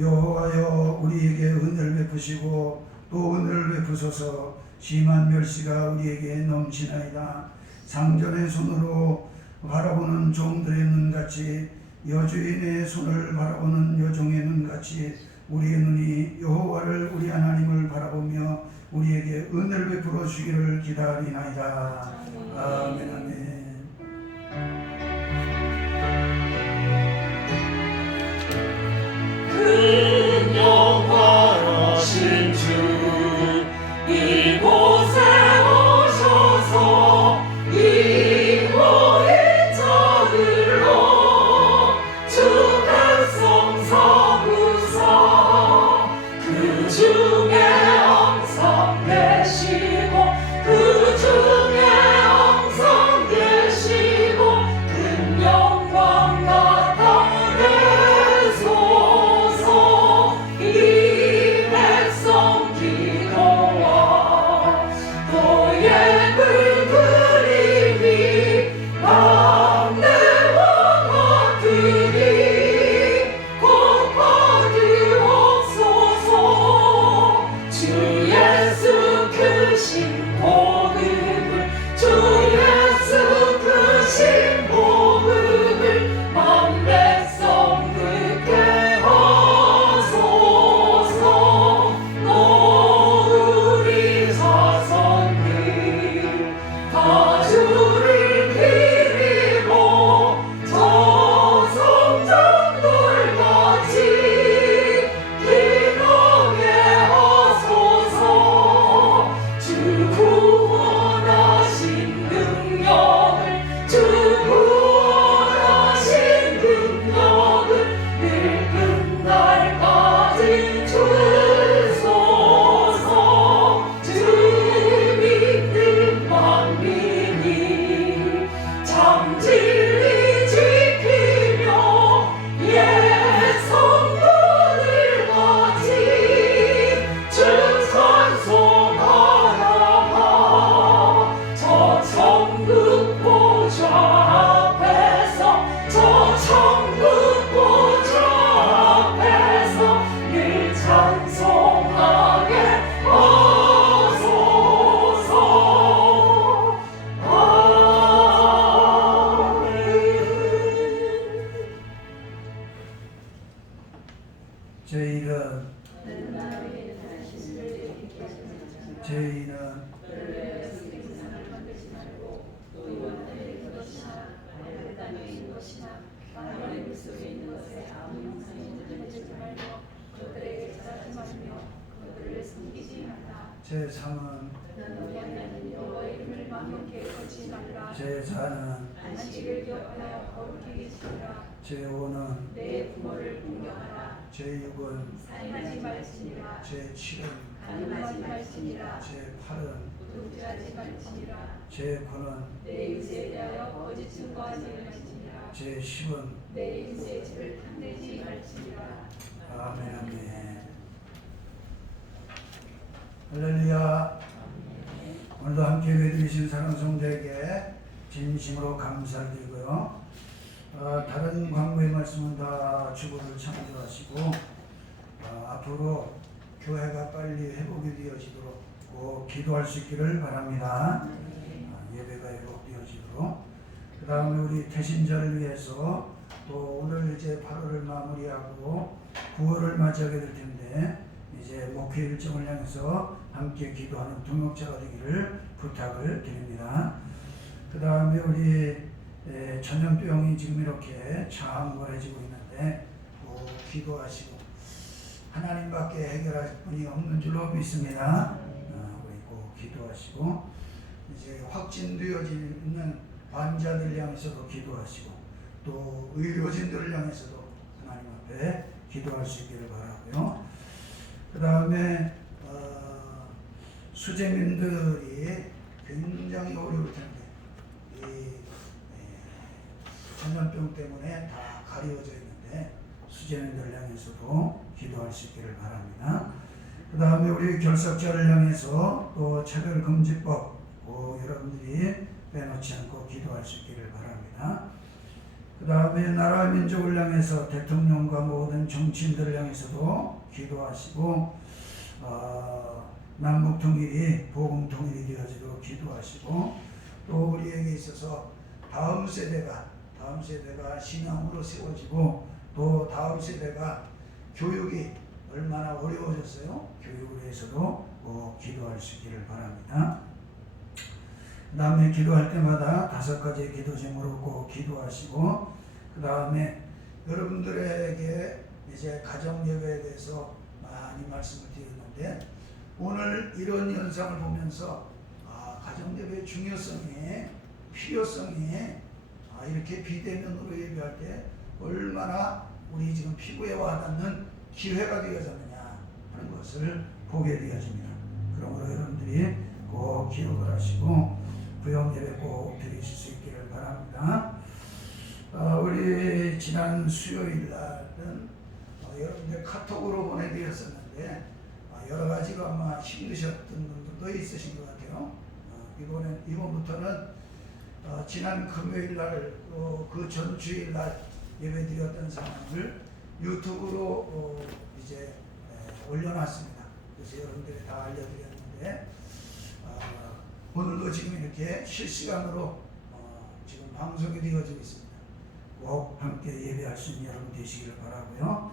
여호와여 우리에게 은혜를 베푸시고 또 은혜를 베푸소서. 심한 멸시가 우리에게 넘치나이다. 상전의 손으로 바라보는 종들의 눈같이 여주인의 손을 바라보는 여종의 눈같이 우리의 눈이 여호와를 우리 하나님을 바라보며 우리에게 은혜를 베풀어 주기를 기다리나이다. 아멘. 아멘. 영원하신 주 이곳에 오셔서 이 모인 자들로 주 백성 삼으사 그 중에 항상 계시고 그 중에 항상 계시고 큰 영광 나타내소서. 이 백성 기도와 너의 물들임이 막내와 같으니 곧 받으옵소서. 주 예수 크신 복음을 주 예수 크신 복음을 만 백성 듣게 하소서. 또 우리 자손들 다 주를 기리고 저 성전돌같이 기도게 하소서. 주 구원하신 능력을 주 구원하신 능력을 늘 끝날까지 주소서. 주 믿는 만민이 참 진리 지키며 예 성도들 같이 주 찬송하라가 저 천국 보좌 앞에서 저 천국 보좌 앞에서 늘 찬송하게 하소서. 아멘. 죄인은 죄인은 제3은 제4는 제5는 내 부모를 공경하라. 제6은 살인하지 말지니라. 제7은 간음하지 말지니라. 제8은 도주하지 말지니라. 제9는 내 의지에 대하여 거짓 증거하지 말지니라. 제10은 내 의지의 죄를 탐내지 말지니라. 아멘. 아멘. 할렐루야. 오늘도 함께 예배드리신 사랑 성도에게 진심으로 감사를 드리고요. 다른 광고의 말씀은 다 주보를 참조하시고 앞으로 교회가 빨리 회복이 되어지도록 꼭 기도할 수 있기를 바랍니다. 예배가 회복되어지도록. 그 다음에 우리 태신자를 위해서 또 오늘 이제 8월을 마무리하고 9월을 맞이하게 될 텐데 이제 목회 일정을 향해서 함께 기도하는 동역자가 되기를 부탁을 드립니다. 그 다음에 우리 전염병이 지금 이렇게 창궐해지고 있는데 꼭 기도하시고 하나님밖에 해결할 분이 없는 줄로 믿습니다. 우리 꼭 기도하시고 이제 확진되어지는 환자들 향해서도 기도하시고 또 의료진들을 향해서도 하나님 앞에 기도할 수 있기를 바라고요. 그 다음에 수재민들이 굉장히 어려울 텐데 이 전염병 때문에 다 가려져 있는데 수재민들을 향해서도 기도할 수 있기를 바랍니다. 그 다음에 우리 결석자를 향해서 또 차별금지법 여러분들이 빼놓지 않고 기도할 수 있기를 바랍니다. 그 다음에 나라 민족을 향해서 대통령과 모든 정치인들을 향해서도 기도하시고 남북 통일이 복음 통일이 되어지도록 기도하시고 또 우리에게 있어서 다음 세대가 신앙으로 세워지고 또 다음 세대가 교육이 얼마나 어려워졌어요. 교육을 위해서도 기도할 수 있기를 바랍니다. 그 다음에 기도할 때마다 5가지의 기도 제목으로 꼭 기도하시고 그 다음에 여러분들에게 이제 가정 예배에 대해서 많이 말씀을 드렸는데 오늘 이런 현상을 보면서 가정 예배의 중요성이 필요성이 이렇게 비대면으로 예배할 때 얼마나 우리 지금 피부에 와닿는 기회가 되어졌느냐 하는 것을 보게 되어집니다. 그러므로 여러분들이 꼭 기억을 하시고 구역 예배 꼭 드리실 수 있기를 바랍니다. 우리 지난 수요일 날은 여러분들 카톡으로 보내드렸었는데 여러 가지로 아마 힘드셨던 분들도 있으신 것 같아요. 이번부터는 지난 금요일 날 그 전 주일 날 예배 드렸던 상황을 유튜브로 이제 올려놨습니다. 그래서 여러분들이 다 알려드렸는데 오늘도 지금 이렇게 실시간으로 지금 방송이 되어지고 있습니다. 꼭 함께 예배할 수 있는 여러분 되시기를 바라고요.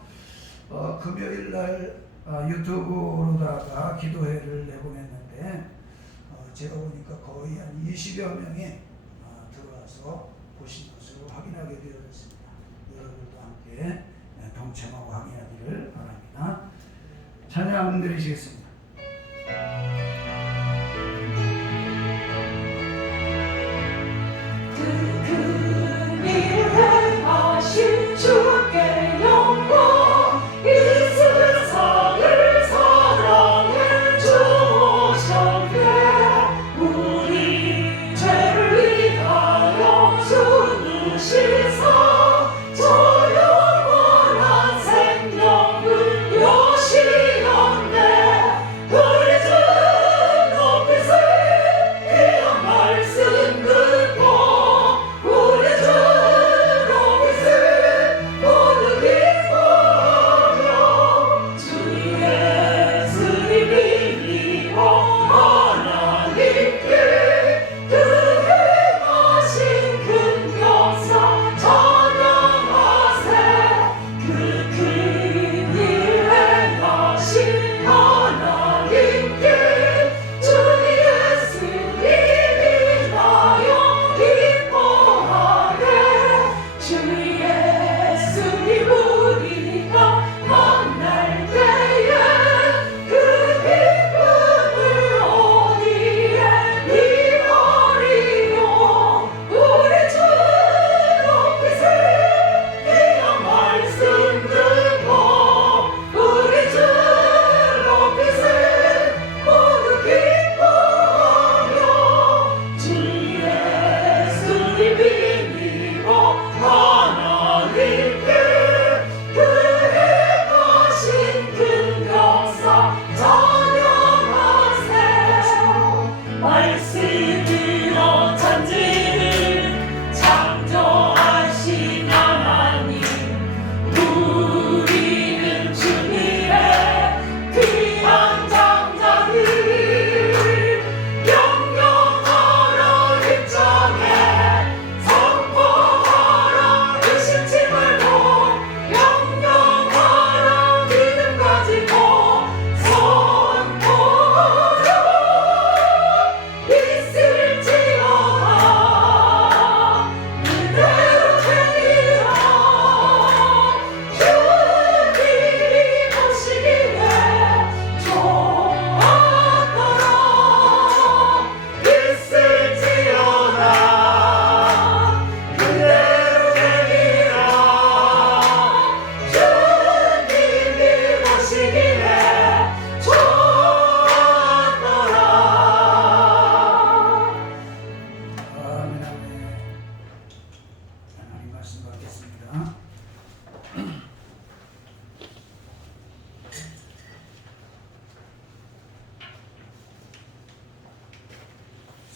금요일 날 유튜브로다가 기도회를 내보냈는데 제가 보니까 거의 한 20여 명이 들어와서 보신 것으로 확인하게 되어졌습니다. 여러분들도 함께 동참하고 확인하기를 바랍니다. 찬양 드리시겠습니다. 큰 일 행하신 주께 영광 이 세상을 사랑해 주셨네 우리 죄를 위하여 죽으시사 저 영원한 생명을 여시었네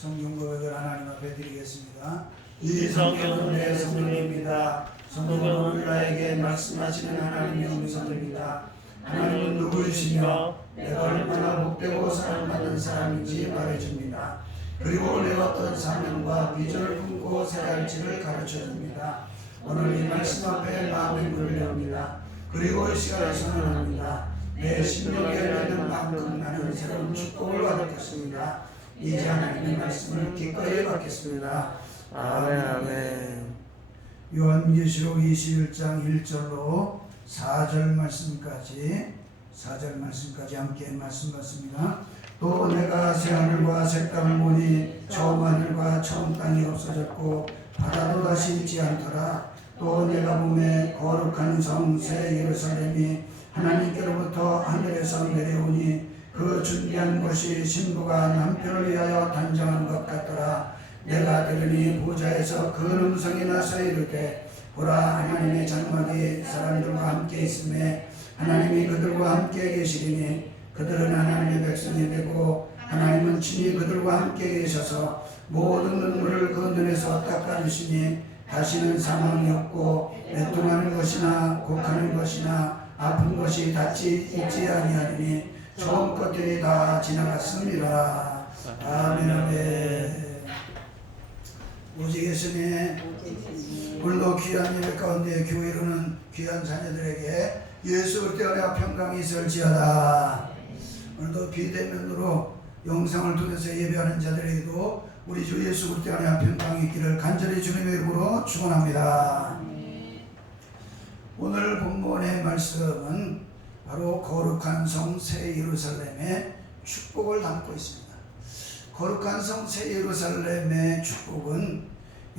성경 고백을 하나님 앞에 드리겠습니다. 이 성경은 내 성경입니다. 성경은 나에게 말씀하시는 하나님의 음성입니다. 하나님은 누구이시며 내가 얼마나 복되고 사랑받는 사람인지 말해줍니다. 그리고 내가 어떤 사명과 비전을 품고 살아야 할지를 가르쳐줍니다. 오늘 이 말씀 앞에 마음의 문을 엽니다. 그리고 이 시간을 선언합니다. 내 심령에 열리는 만큼 나는 새로운 축복을 받았겠습니다. 이제 하나님의 말씀을 기꺼이 받겠습니다. 아멘. 아멘. 요한계시록 21장 1절로 4절 말씀까지 함께 말씀 받습니다. 또 내가 새하늘과 새 땅을 보니 처음 하늘과 처음 땅이 없어졌고 바다도 다시 있지 않더라. 또 내가 보매 거룩한 성 새 예루살렘이 하나님께로부터 하늘에서 내려오니 그 준비한 것이 신부가 남편을 위하여 단장한 것 같더라. 내가 들으니 보좌에서 그 음성이 나서 이르되 보라 하나님의 장막이 사람들과 함께 있음에 하나님이 그들과 함께 계시리니 그들은 하나님의 백성이 되고 하나님은 친히 그들과 함께 계셔서 모든 눈물을 그 눈에서 닦아주시니 다시는 사망이 없고 애통하는 것이나 곡하는 것이나 아픈 것이 다치 있지 아니하리니 처음 것들이 다 지나갔습니다. 아멘. 아멘. 오직 예수님의 오늘도 귀한 예배 가운데 교회 이루는 귀한 자녀들에게 예수 그리스도의 은혜와 평강이 있을지어다. 오늘도 비대면으로 영상을 통해서 예배하는 자들에게도 우리 주 예수 그리스도의 은혜와 평강이 있기를 간절히 주님의 이름으로 축원합니다. 오늘 본문의 말씀은 바로 거룩한 성 새 예루살렘의 축복을 담고 있습니다. 거룩한 성 새 예루살렘의 축복은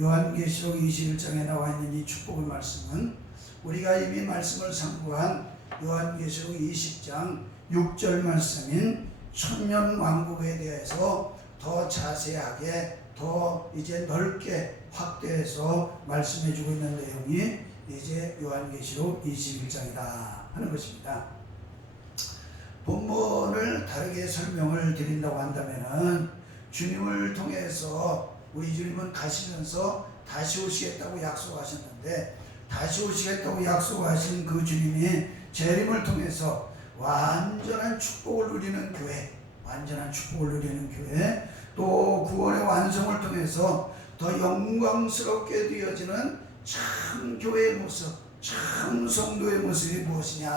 요한계시록 21장에 나와 있는 이 축복의 말씀은 우리가 이미 말씀을 상고한 요한계시록 20장 6절 말씀인 천년 왕국에 대해서 더 자세하게 더 이제 넓게 확대해서 말씀해 주고 있는 내용이 이제 요한계시록 21장이다 하는 것입니다. 본문을 다르게 설명을 드린다고 한다면은 주님을 통해서 우리 주님은 가시면서 다시 오시겠다고 약속하셨는데 다시 오시겠다고 약속하신 그 주님이 재림을 통해서 완전한 축복을 누리는 교회, 또 구원의 완성을 통해서 더 영광스럽게 되어지는 참 교회의 모습, 참 성도의 모습이 무엇이냐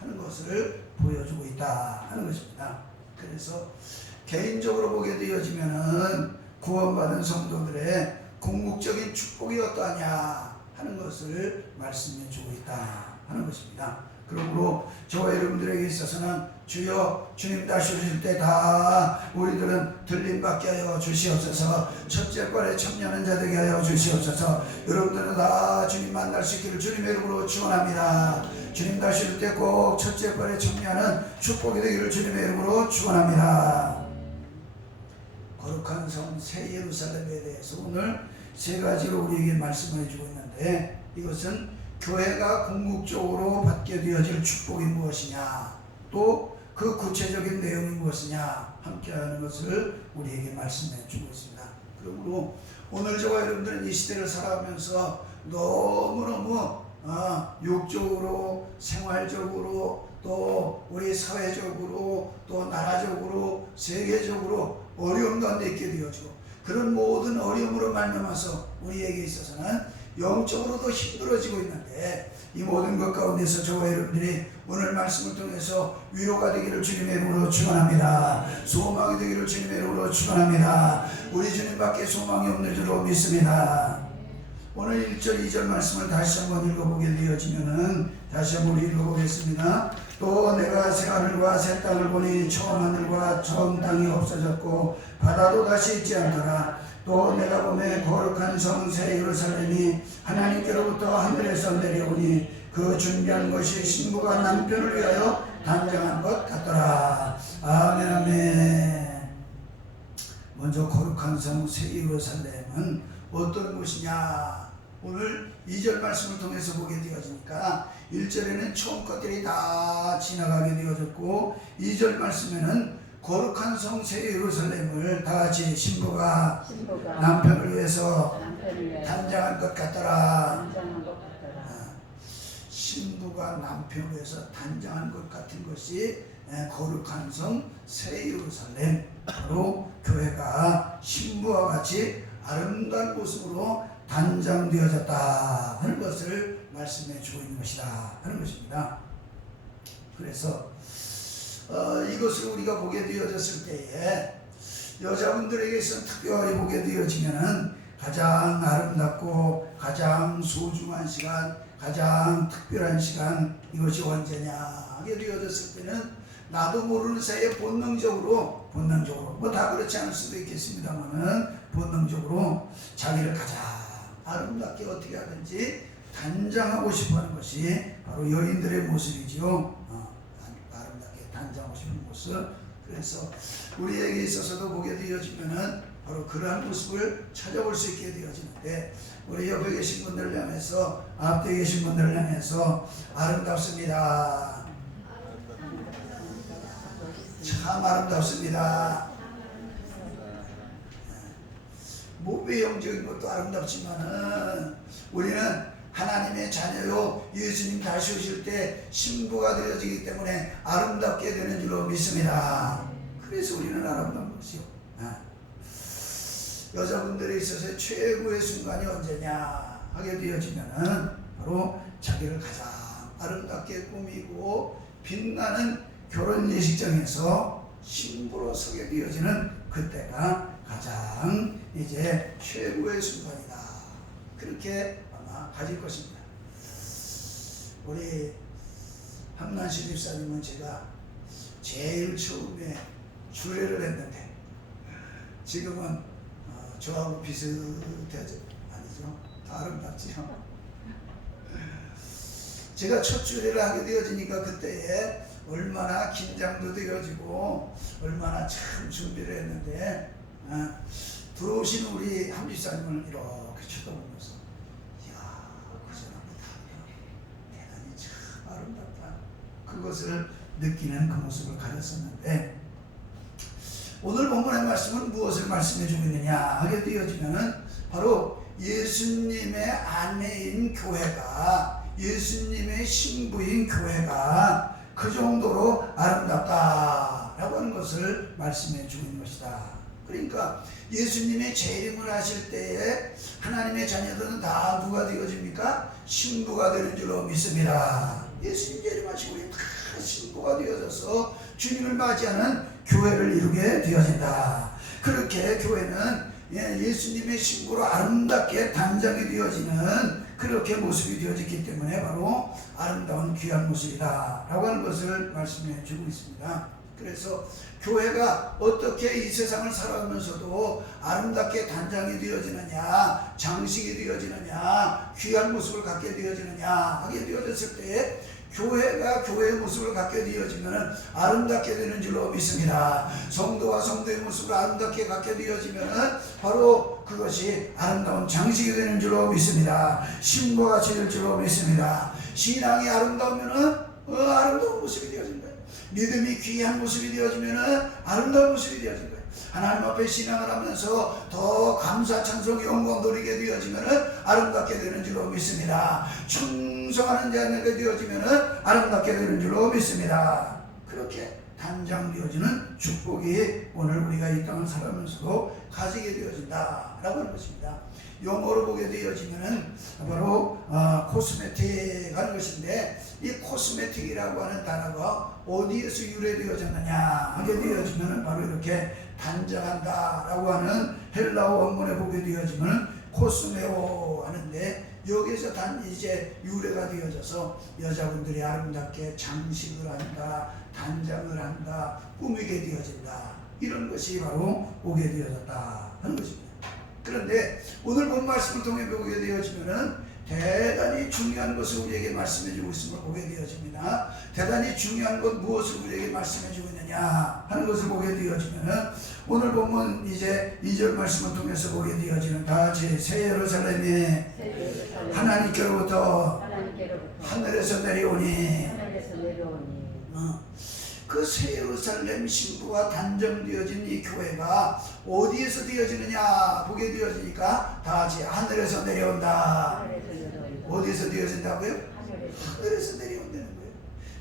하는 것을 보여주고 있다 하는 것입니다. 그래서 개인적으로 보게 되어지면은 구원받은 성도들의 궁극적인 축복이 어떠하냐 하는 것을 말씀해 주고 있다 하는 것입니다. 그러므로 저와 여러분들에게 있어서는 주여 주님 다시 오실 때 다 우리들은 들림받게 하여 주시옵소서. 첫째 번에 청년한 자 되게 하여 주시옵소서. 여러분들은 다 주님 만날 수 있기를 주님의 이름으로 축원합니다. 주님 다시 올 때 꼭 첫째 번에 청년하는 축복이 되기를 주님의 이름으로 축원합니다. 거룩한 성 새 예루살렘에 대해서 오늘 세 가지로 우리에게 말씀해 주고 있는데 이것은 교회가 궁극적으로 받게 되어질 축복이 무엇이냐 또 그 구체적인 내용이 무엇이냐 함께하는 것을 우리에게 말씀해 주고 있습니다. 그러므로 오늘 저와 여러분들은 이 시대를 살아가면서 너무너무 육적으로 생활적으로 또 우리 사회적으로 또 나라적으로 세계적으로 어려움 가운데 있게 되어지고 그런 모든 어려움으로 말미암아서 우리에게 있어서는 영적으로도 힘들어지고 있는데 이 모든 것 가운데서 저와 여러분들이 오늘 말씀을 통해서 위로가 되기를 주님의 이름으로 축원합니다. 소망이 되기를 주님의 이름으로 축원합니다. 우리 주님밖에 소망이 없는 줄로 믿습니다. 오늘 1절 2절 말씀을 다시 한번 읽어보게 되어지면은 다시 한번 읽어보겠습니다. 또 내가 새 하늘과 새 땅을 보니 처음 하늘과 처음 땅이 없어졌고 바다도 다시 있지 않더라. 또 내가 보매 거룩한 성 새 예루살렘이 하나님께로부터 하늘에서 내려오니 그 준비한 것이 신부가 남편을 위하여 단장한 것 같더라. 아멘. 아멘. 먼저 거룩한 성 새 예루살렘은 어떤 곳이냐 오늘 2절 말씀을 통해서 보게 되어지니까 1절에는 처음 것들이 다 지나가게 되어졌고 2절 말씀에는 거룩한 성 새 예루살렘을 다 같이 신부가 신부가 남편을 위해서 남편을 위해서 단장한 것 같더라. 단장한 것 같더라. 신부가 남편을 위해서 단장한 것 같은 것이 거룩한 성 새 예루살렘, 바로 교회가 신부와 같이 아름다운 모습으로 단장되어졌다 하는 것을 말씀해 주고 있는 것이다 하는 것입니다. 그래서 이것을 우리가 보게 되어졌을 때에 여자분들에게서 특별히 보게 되어지면은 가장 아름답고 가장 소중한 시간, 가장 특별한 시간, 이것이 언제냐 하게 되어졌을 때는 나도 모르는 사이에 본능적으로 뭐 다 그렇지 않을 수도 있겠습니다만은 본능적으로 자기를 가장 아름답게 어떻게 하든지 단장하고 싶어하는 것이 바로 여인들의 모습이지요. 아름답게 단장하고 싶은 모습. 그래서 우리에게 있어서도 보게 되어지면은 바로 그러한 모습을 찾아볼 수 있게 되어지는데, 우리 옆에 계신 분들을 향해서, 앞에 계신 분들을 향해서 아름답습니다. 참 아름답습니다. 뭐 외형적인 것도 아름답지만은 우리는 하나님의 자녀요, 예수님 다시 오실 때 신부가 되어지기 때문에 아름답게 되는 줄로 믿습니다. 그래서 우리는 아름다운 것이요. 여자분들에 있어서 최고의 순간이 언제냐 하게 되어지면은 바로 자기를 가장 아름답게 꾸미고 빛나는 결혼 예식장에서 신부로 서게 되어지는 그때가 가장 이제 최고의 순간이다. 그렇게 아마 가질 것입니다. 우리 함난시 집사님은 제가 제일 처음에 주례를 했는데 지금은 저하고 비슷하죠? 아니죠? 더 아름답지요? 제가 첫 주례를 하게 되어지니까 그때에 얼마나 긴장도 되어지고 얼마나 참 준비를 했는데 들어오신 우리 함집사님을 이렇게 쳐다보면서 이야, 그 사람보다 대단히 참 아름답다, 그것을 느끼는 그 모습을 가졌었는데, 오늘 본문의 말씀은 무엇을 말씀해 주고 있느냐 하게 되어지면은 바로 예수님의 아내인 교회가, 예수님의 신부인 교회가 그 정도로 아름답다라고 하는 것을 말씀해 주고 있는 것이다. 그러니까 예수님의 재림을 하실 때에 하나님의 자녀들은 다 누가 되어집니까? 신부가 되는 줄로 믿습니다. 예수님 재림하시고 우리 다 신부가 되어져서 주님을 맞이하는 교회를 이루게 되어진다. 그렇게 교회는 예수님의 신부로 아름답게 단장이 되어지는 그렇게 모습이 되어졌기 때문에 바로 아름다운 귀한 모습이다 라고 하는 것을 말씀해 주고 있습니다. 그래서 교회가 어떻게 이 세상을 살아가면서도 아름답게 단장이 되어지느냐, 장식이 되어지느냐, 귀한 모습을 갖게 되어지느냐 하게 되어졌을 때 교회가 교회의 모습을 갖게 되어지면 아름답게 되는 줄로 믿습니다. 성도와 성도의 모습을 아름답게 갖게 되어지면 바로 그것이 아름다운 장식이 되는 줄로 믿습니다. 신부가 될 줄로 믿습니다. 신앙이 아름다우면 아름다운 모습이 되어진 거예요. 믿음이 귀한 모습이 되어지면 아름다운 모습이 되어진 거예요. 하나님 앞에 신앙을 하면서 더 감사 찬송 영광 돌리게 되어지면 아름답게 되는 줄로 믿습니다. 충성하는 자녀가 되어지면 아름답게 되는 줄로 믿습니다. 그렇게 단장되어지는 축복이 오늘 우리가 이 땅을 살아가면서도 가지게 되어진다라고 하는 것입니다. 영어로 보게 되어지면 바로 코스메틱 하는 것인데, 이 코스메틱이라고 하는 단어가 어디에서 유래되어졌느냐 하게 되어지면 바로 이렇게 단장한다라고 하는 헬라어 원문에 보게 되어지면 코스메오 하는데, 여기에서 이제 유래가 되어져서 여자분들이 아름답게 장식을 한다, 단장을 한다, 꾸미게 되어진다, 이런 것이 바로 오게 되어졌다 하는 것입니다. 그런데 오늘 본 말씀을 통해 보게 되어지면은 대단히 중요한 것을 우리에게 말씀해 주고 있음을 보게 되어집니다. 대단히 중요한 것 무엇을 우리에게 말씀해 주고 있느냐 하는 것을 보게 되어지면은 오늘 보면 이제 2절 말씀을 통해서 보게 되어지는 다 같이 새 예루살렘이 하나님께로부터 하늘에서 내려오니, 그 새 예루살렘 신부가 단정되어진 이 교회가 어디에서 되어지느냐 보게 되어지니까 다 같이 하늘에서 내려온다. 어디에서 되어진다고요? 하늘에서 내려온다는 거예요.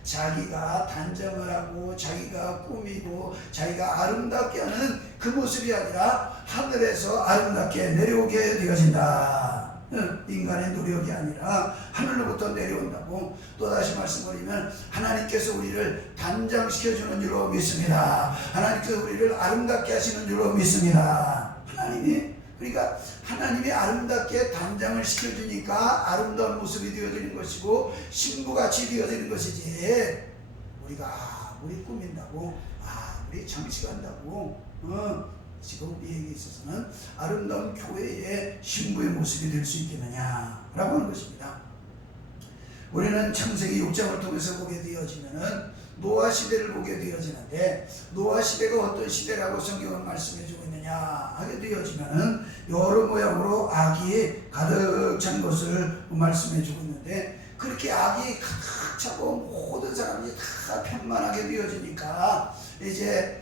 자기가 단정을 하고 자기가 꾸미고 자기가 아름답게 하는 그 모습이 아니라 하늘에서 아름답게 내려오게 되어진다. 인간의 노력이 아니라 하늘로부터 내려온다고. 또다시 말씀드리면 하나님께서 우리를 단장시켜주는 줄로 믿습니다. 하나님께서 우리를 아름답게 하시는 줄로 믿습니다. 그러니까 하나님이 아름답게 단장을 시켜주니까 아름다운 모습이 되어지는 것이고 신부같이 되어지는 것이지, 우리가 아무리 꾸민다고 아무리 장식한다고 지금 우리에게 있어서는 아름다운 교회의 신부의 모습이 될 수 있겠느냐라고 하는 것입니다. 우리는 창세기 6장을 통해서 보게 되어지면은 노아 시대를 보게 되어지는데, 노아 시대가 어떤 시대라고 성경은 말씀해주고 있느냐 하게 되어지면은 여러 모양으로 악이 가득 찬 것을 말씀해주고 있는데, 그렇게 악이 가득 차고 모든 사람이 다 편만하게 되어지니까 이제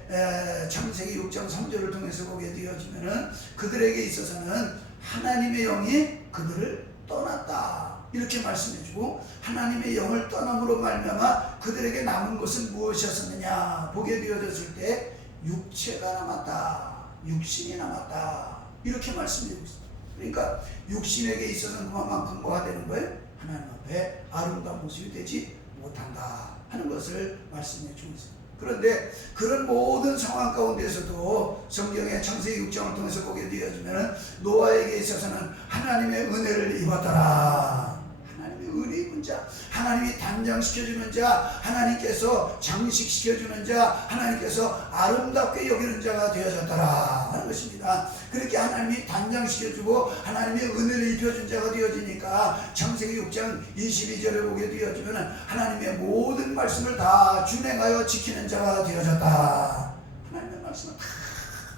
창세기 6장 3절을 통해서 보게 되어지면은 그들에게 있어서는 하나님의 영이 그들을 떠났다 이렇게 말씀해주고, 하나님의 영을 떠남으로 말미암아 그들에게 남은 것은 무엇이었느냐 보게 되어졌을 때 육체가 남았다, 육신이 남았다 이렇게 말씀해주고 있습니다. 그러니까 육신에게 있어서는 그만큼 뭐가 되는 거예요? 하나님 앞에 아름다운 모습이 되지 못한다 하는 것을 말씀해 주고 있습니다. 그런데 그런 모든 상황 가운데서도 성경의 창세기 6장을 통해서 보게 되어지면 노아에게 있어서는 하나님의 은혜를 입었더라. 하나님의 은혜 입은 자, 하나님이 단장시켜주는 자, 하나님께서 장식시켜주는 자, 하나님께서 아름답게 여기는 자가 되어졌더라 하는 것입니다. 그렇게 하나님이 단장시켜주고 하나님의 은혜를 입혀준 자가 되어지니까 창세기 6장 22절에 보게 되어지면 하나님의 모든 말씀을 다 준행하여 지키는 자가 되어졌다. 하나님의 말씀을 다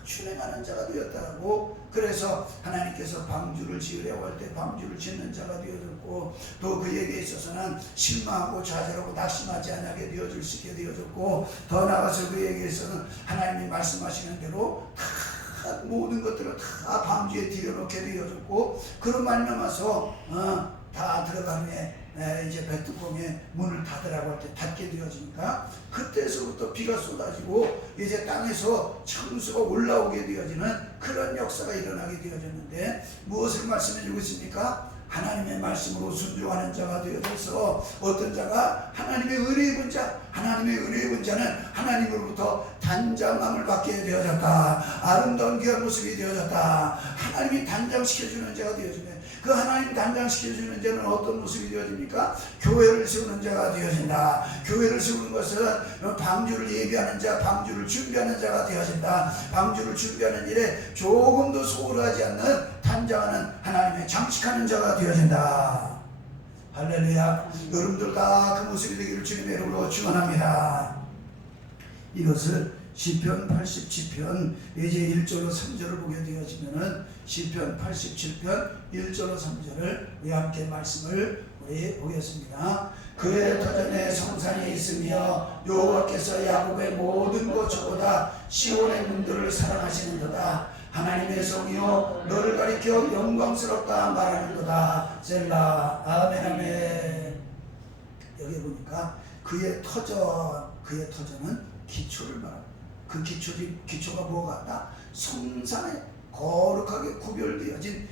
준행하는 자가 되었다고. 그래서 하나님께서 방주를 지으려고 할 때 방주를 짓는 자가 되어졌고, 또 그에게 있어서는 실망하고 좌절하고 낙심하지 않게 되어줄 수 있게 되어졌고, 더 나아가서 그에게 있어서는 하나님이 말씀하시는 대로 다 모든 것들을 다 방주에 들여놓게 되어졌고, 그런 말미암아서 다 들어간 후에 이제 베뚜껑에 문을 닫으라고 할 때 닫게 되어지니까 그때서부터 비가 쏟아지고 이제 땅에서 창수가 올라오게 되어지는 그런 역사가 일어나게 되어졌는데, 무엇을 말씀해주고 있습니까? 하나님의 말씀으로 순종하는 자가 되어져서 어떤 자가 하나님의 은혜 입은 자, 하나님의 은혜 입은 자는 하나님으로부터 단장함을 받게 되어졌다. 아름다운 귀한 모습이 되어졌다. 하나님이 단장시켜주는 자가 되어지네. 그 하나님 단장시켜주는 자는 어떤 모습이 되어집니까? 교회를 세우는 자가 되어진다. 교회를 세우는 것은 방주를 예비하는 자, 방주를 준비하는 자가 되어진다. 방주를 준비하는 일에 조금도 소홀하지 않는 단장하는 하나님의 장식하는 자가 되어진다. 할렐루야. 여러분들 다 그 모습이 되기를 주님의 이름으로 축원합니다. 이것을 시편 87편 이제 1절로 3절을 보게 되어지면은 시편 87편 1절로 3절을 우리 함께 말씀을 우리 보겠습니다. 그의 터전에 성산이 있으며 여호와께서 야곱의 모든 고초보다 시온의 문들을 사랑하시는도다. 하나님의 성이요 너를 가리켜 영광스럽다 말하는도다. 셀라. 아멘 아멘. 여기 보니까 그의 터전은 기초를 말합니다. 그 기초가 뭐가 같다? 성산에 거룩하게 구별되어진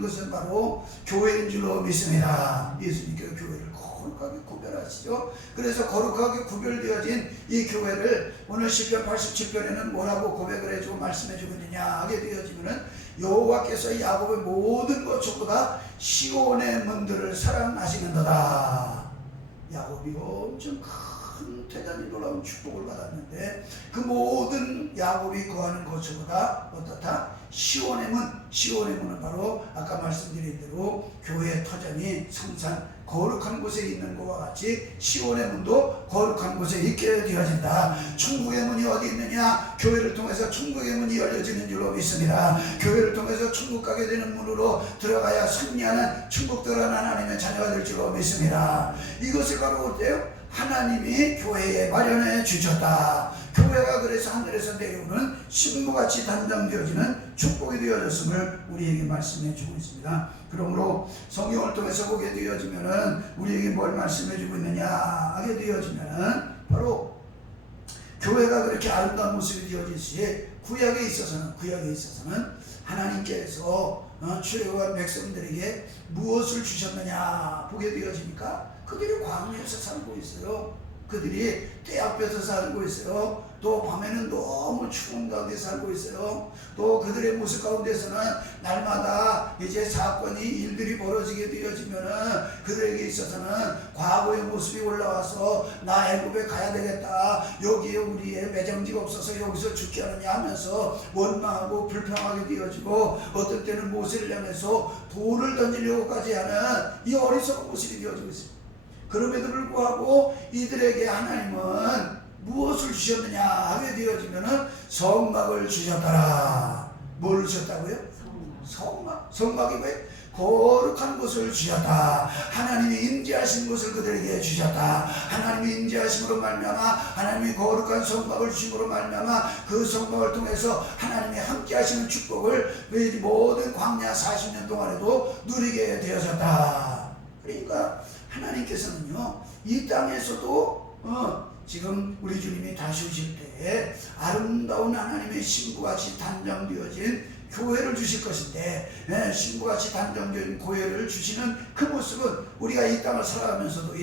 것은 바로 교회인 줄로 믿습니다. 예수님께서 교회를 거룩하게 구별하시죠. 그래서 거룩하게 구별되어진 이 교회를 오늘 시편 87편에는 뭐라고 고백을 해주고 말씀해주고 있느냐 하게 되어지면은 여호와께서 야곱의 모든 고초보다 시온의 문들을 사랑하시는도다. 야곱이 엄청 큰 대단히 놀라운 축복을 받았는데 그 모든 야곱이 거하는 곳보다 어떻다? 시온의 문은 바로 아까 말씀드린 대로 교회의 터전이 성산 거룩한 곳에 있는 것과 같이 시온의 문도 거룩한 곳에 있게 되어진다. 천국의 문이 어디 있느냐? 교회를 통해서 천국의 문이 열려지는 줄로 믿습니다. 교회를 통해서 천국 가게 되는 문으로 들어가야 승리하는 천국 들어가는 하나님의 자녀가 될 줄로 믿습니다. 이것을 바로 어때요? 하나님이 교회에 마련해 주셨다. 교회가 그래서 하늘에서 내려오는 신부같이 단장되어지는 축복이 되어졌음을 우리에게 말씀해 주고 있습니다. 그러므로 성경을 통해서 보게 되어지면은 우리에게 뭘 말씀해 주고 있느냐 하게 되어지면은 바로 교회가 그렇게 아름다운 모습이 되어질 시에 구약에 있어서는 하나님께서 출애굽한 백성들에게 무엇을 주셨느냐 보게 되어지니까 그들이 광야에서 살고 있어요. 그들이 때 앞에서 살고 있어요. 또 밤에는 너무 추운 가운데 살고 있어요. 또 그들의 모습 가운데서는 날마다 이제 사건이 일들이 벌어지게 되어지면은 그들에게 있어서는 과거의 모습이 올라와서 나 애굽에 가야 되겠다. 여기에 우리의 매장지가 없어서 여기서 죽게 하느냐 하면서 원망하고 불평하게 되어지고 어떨 때는 모세를 향해서 돌을 던지려고까지 하는 이 어리석은 모습이 되어지고 있습니다. 그럼에도 불구하고 이들에게 하나님은 무엇을 주셨느냐 하게 되어지면은 성막을 주셨더라. 뭘 주셨다고요? 성막이 왜? 거룩한 곳을 주셨다. 하나님이 임재하신 곳을 그들에게 주셨다. 하나님이 임재하심으로 말미암아 하나님이 거룩한 성막을 주심으로 말미암아 그 성막을 통해서 하나님이 함께 하시는 축복을 모든 광야 40년 동안에도 누리게 되어졌다. 그러니까 하나님께서는요 이 땅에서도 지금 우리 주님이 다시 오실 때에 아름다운 하나님의 신부같이 단장되어진 교회를 주실 것인데 신부같이 단장된 교회를 주시는 그 모습은 우리가 이 땅을 살아가면서도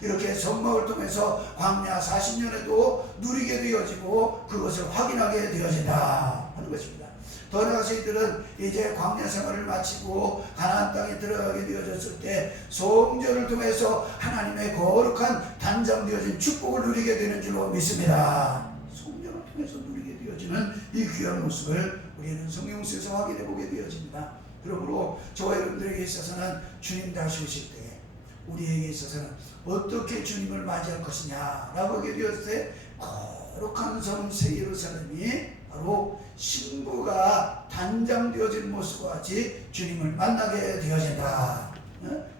이렇게 성막을 통해서 광야 40년에도 누리게 되어지고 그것을 확인하게 되어진다 하는 것입니다. 더 나아가서 이들은 이제 광야 생활을 마치고 가나안 땅에 들어가게 되어졌을 때 성전을 통해서 하나님의 거룩한 단장되어진 축복을 누리게 되는 줄로 믿습니다. 성전을 통해서 누리게 되어지는 이 귀한 모습을 우리는 성경 속에서 확인해 보게 되어집니다. 그러므로 저와 여러분들에게 있어서는 주님 다시 오실 때 우리에게 있어서는 어떻게 주님을 맞이할 것이냐라고 하게 되었을 때 거룩한 성 새 예루살렘이 바로 신부가 단장되어진 모습과 같이 주님을 만나게 되어진다.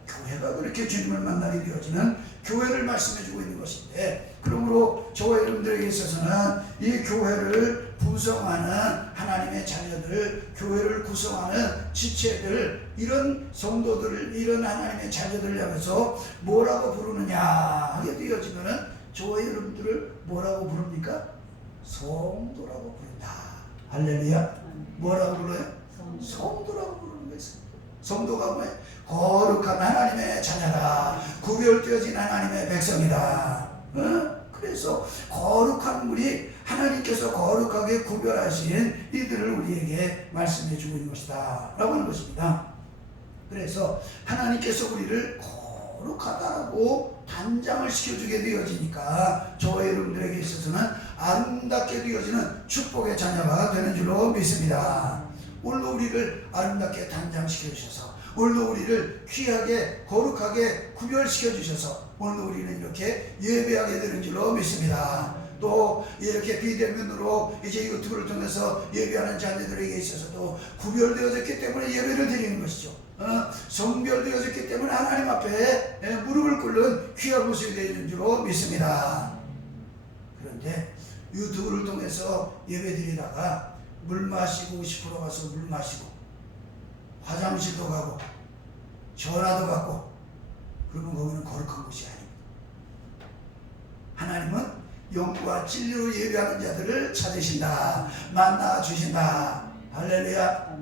교회가 그렇게 주님을 만나게 되어지는 교회를 말씀해주고 있는 것인데, 그러므로 저와 여러분들에게 있어서는 이 교회를 구성하는 하나님의 자녀들, 교회를 구성하는 지체들, 이런 성도들을, 이런 하나님의 자녀들을 향해서 뭐라고 부르느냐 하게 되어지면은 저와 여러분들을 뭐라고 부릅니까? 성도라고 부른다. 할렐루야. 뭐라고 불러요? 성도라고 부르는 거예요. 성도가 뭐예요? 거룩한 하나님의 자녀다. 구별되어진 하나님의 백성이다. 그래서 거룩한 우리 하나님께서 거룩하게 구별하신 이들을 우리에게 말씀해 주고 있는 것이다 라고 하는 것입니다. 그래서 하나님께서 우리를 거룩하다라고 단장을 시켜주게 되어지니까 저와 여러분들에게 있어서는 아름답게 되어지는 축복의 자녀가 되는 줄로 믿습니다. 오늘도 우리를 아름답게 단장시켜 주셔서, 오늘도 우리를 귀하게 거룩하게 구별시켜 주셔서 오늘도 우리는 이렇게 예배하게 되는 줄로 믿습니다. 또 이렇게 비대면으로 이제 유튜브를 통해서 예배하는 자녀들에게 있어서도 구별되어졌기 때문에 예배를 드리는 것이죠. 성별되어졌기 때문에 하나님 앞에 무릎을 꿇는 귀한 모습이 되는 줄로 믿습니다. 그런데 유튜브를 통해서 예배 드리다가 물 마시고 싶으러 가서 물 마시고 화장실도 가고 전화도 받고, 그러면 거기는 거룩한 곳이 아닙니다. 하나님은 영과 진리로 예배하는 자들을 찾으신다, 만나 주신다. 할렐루야.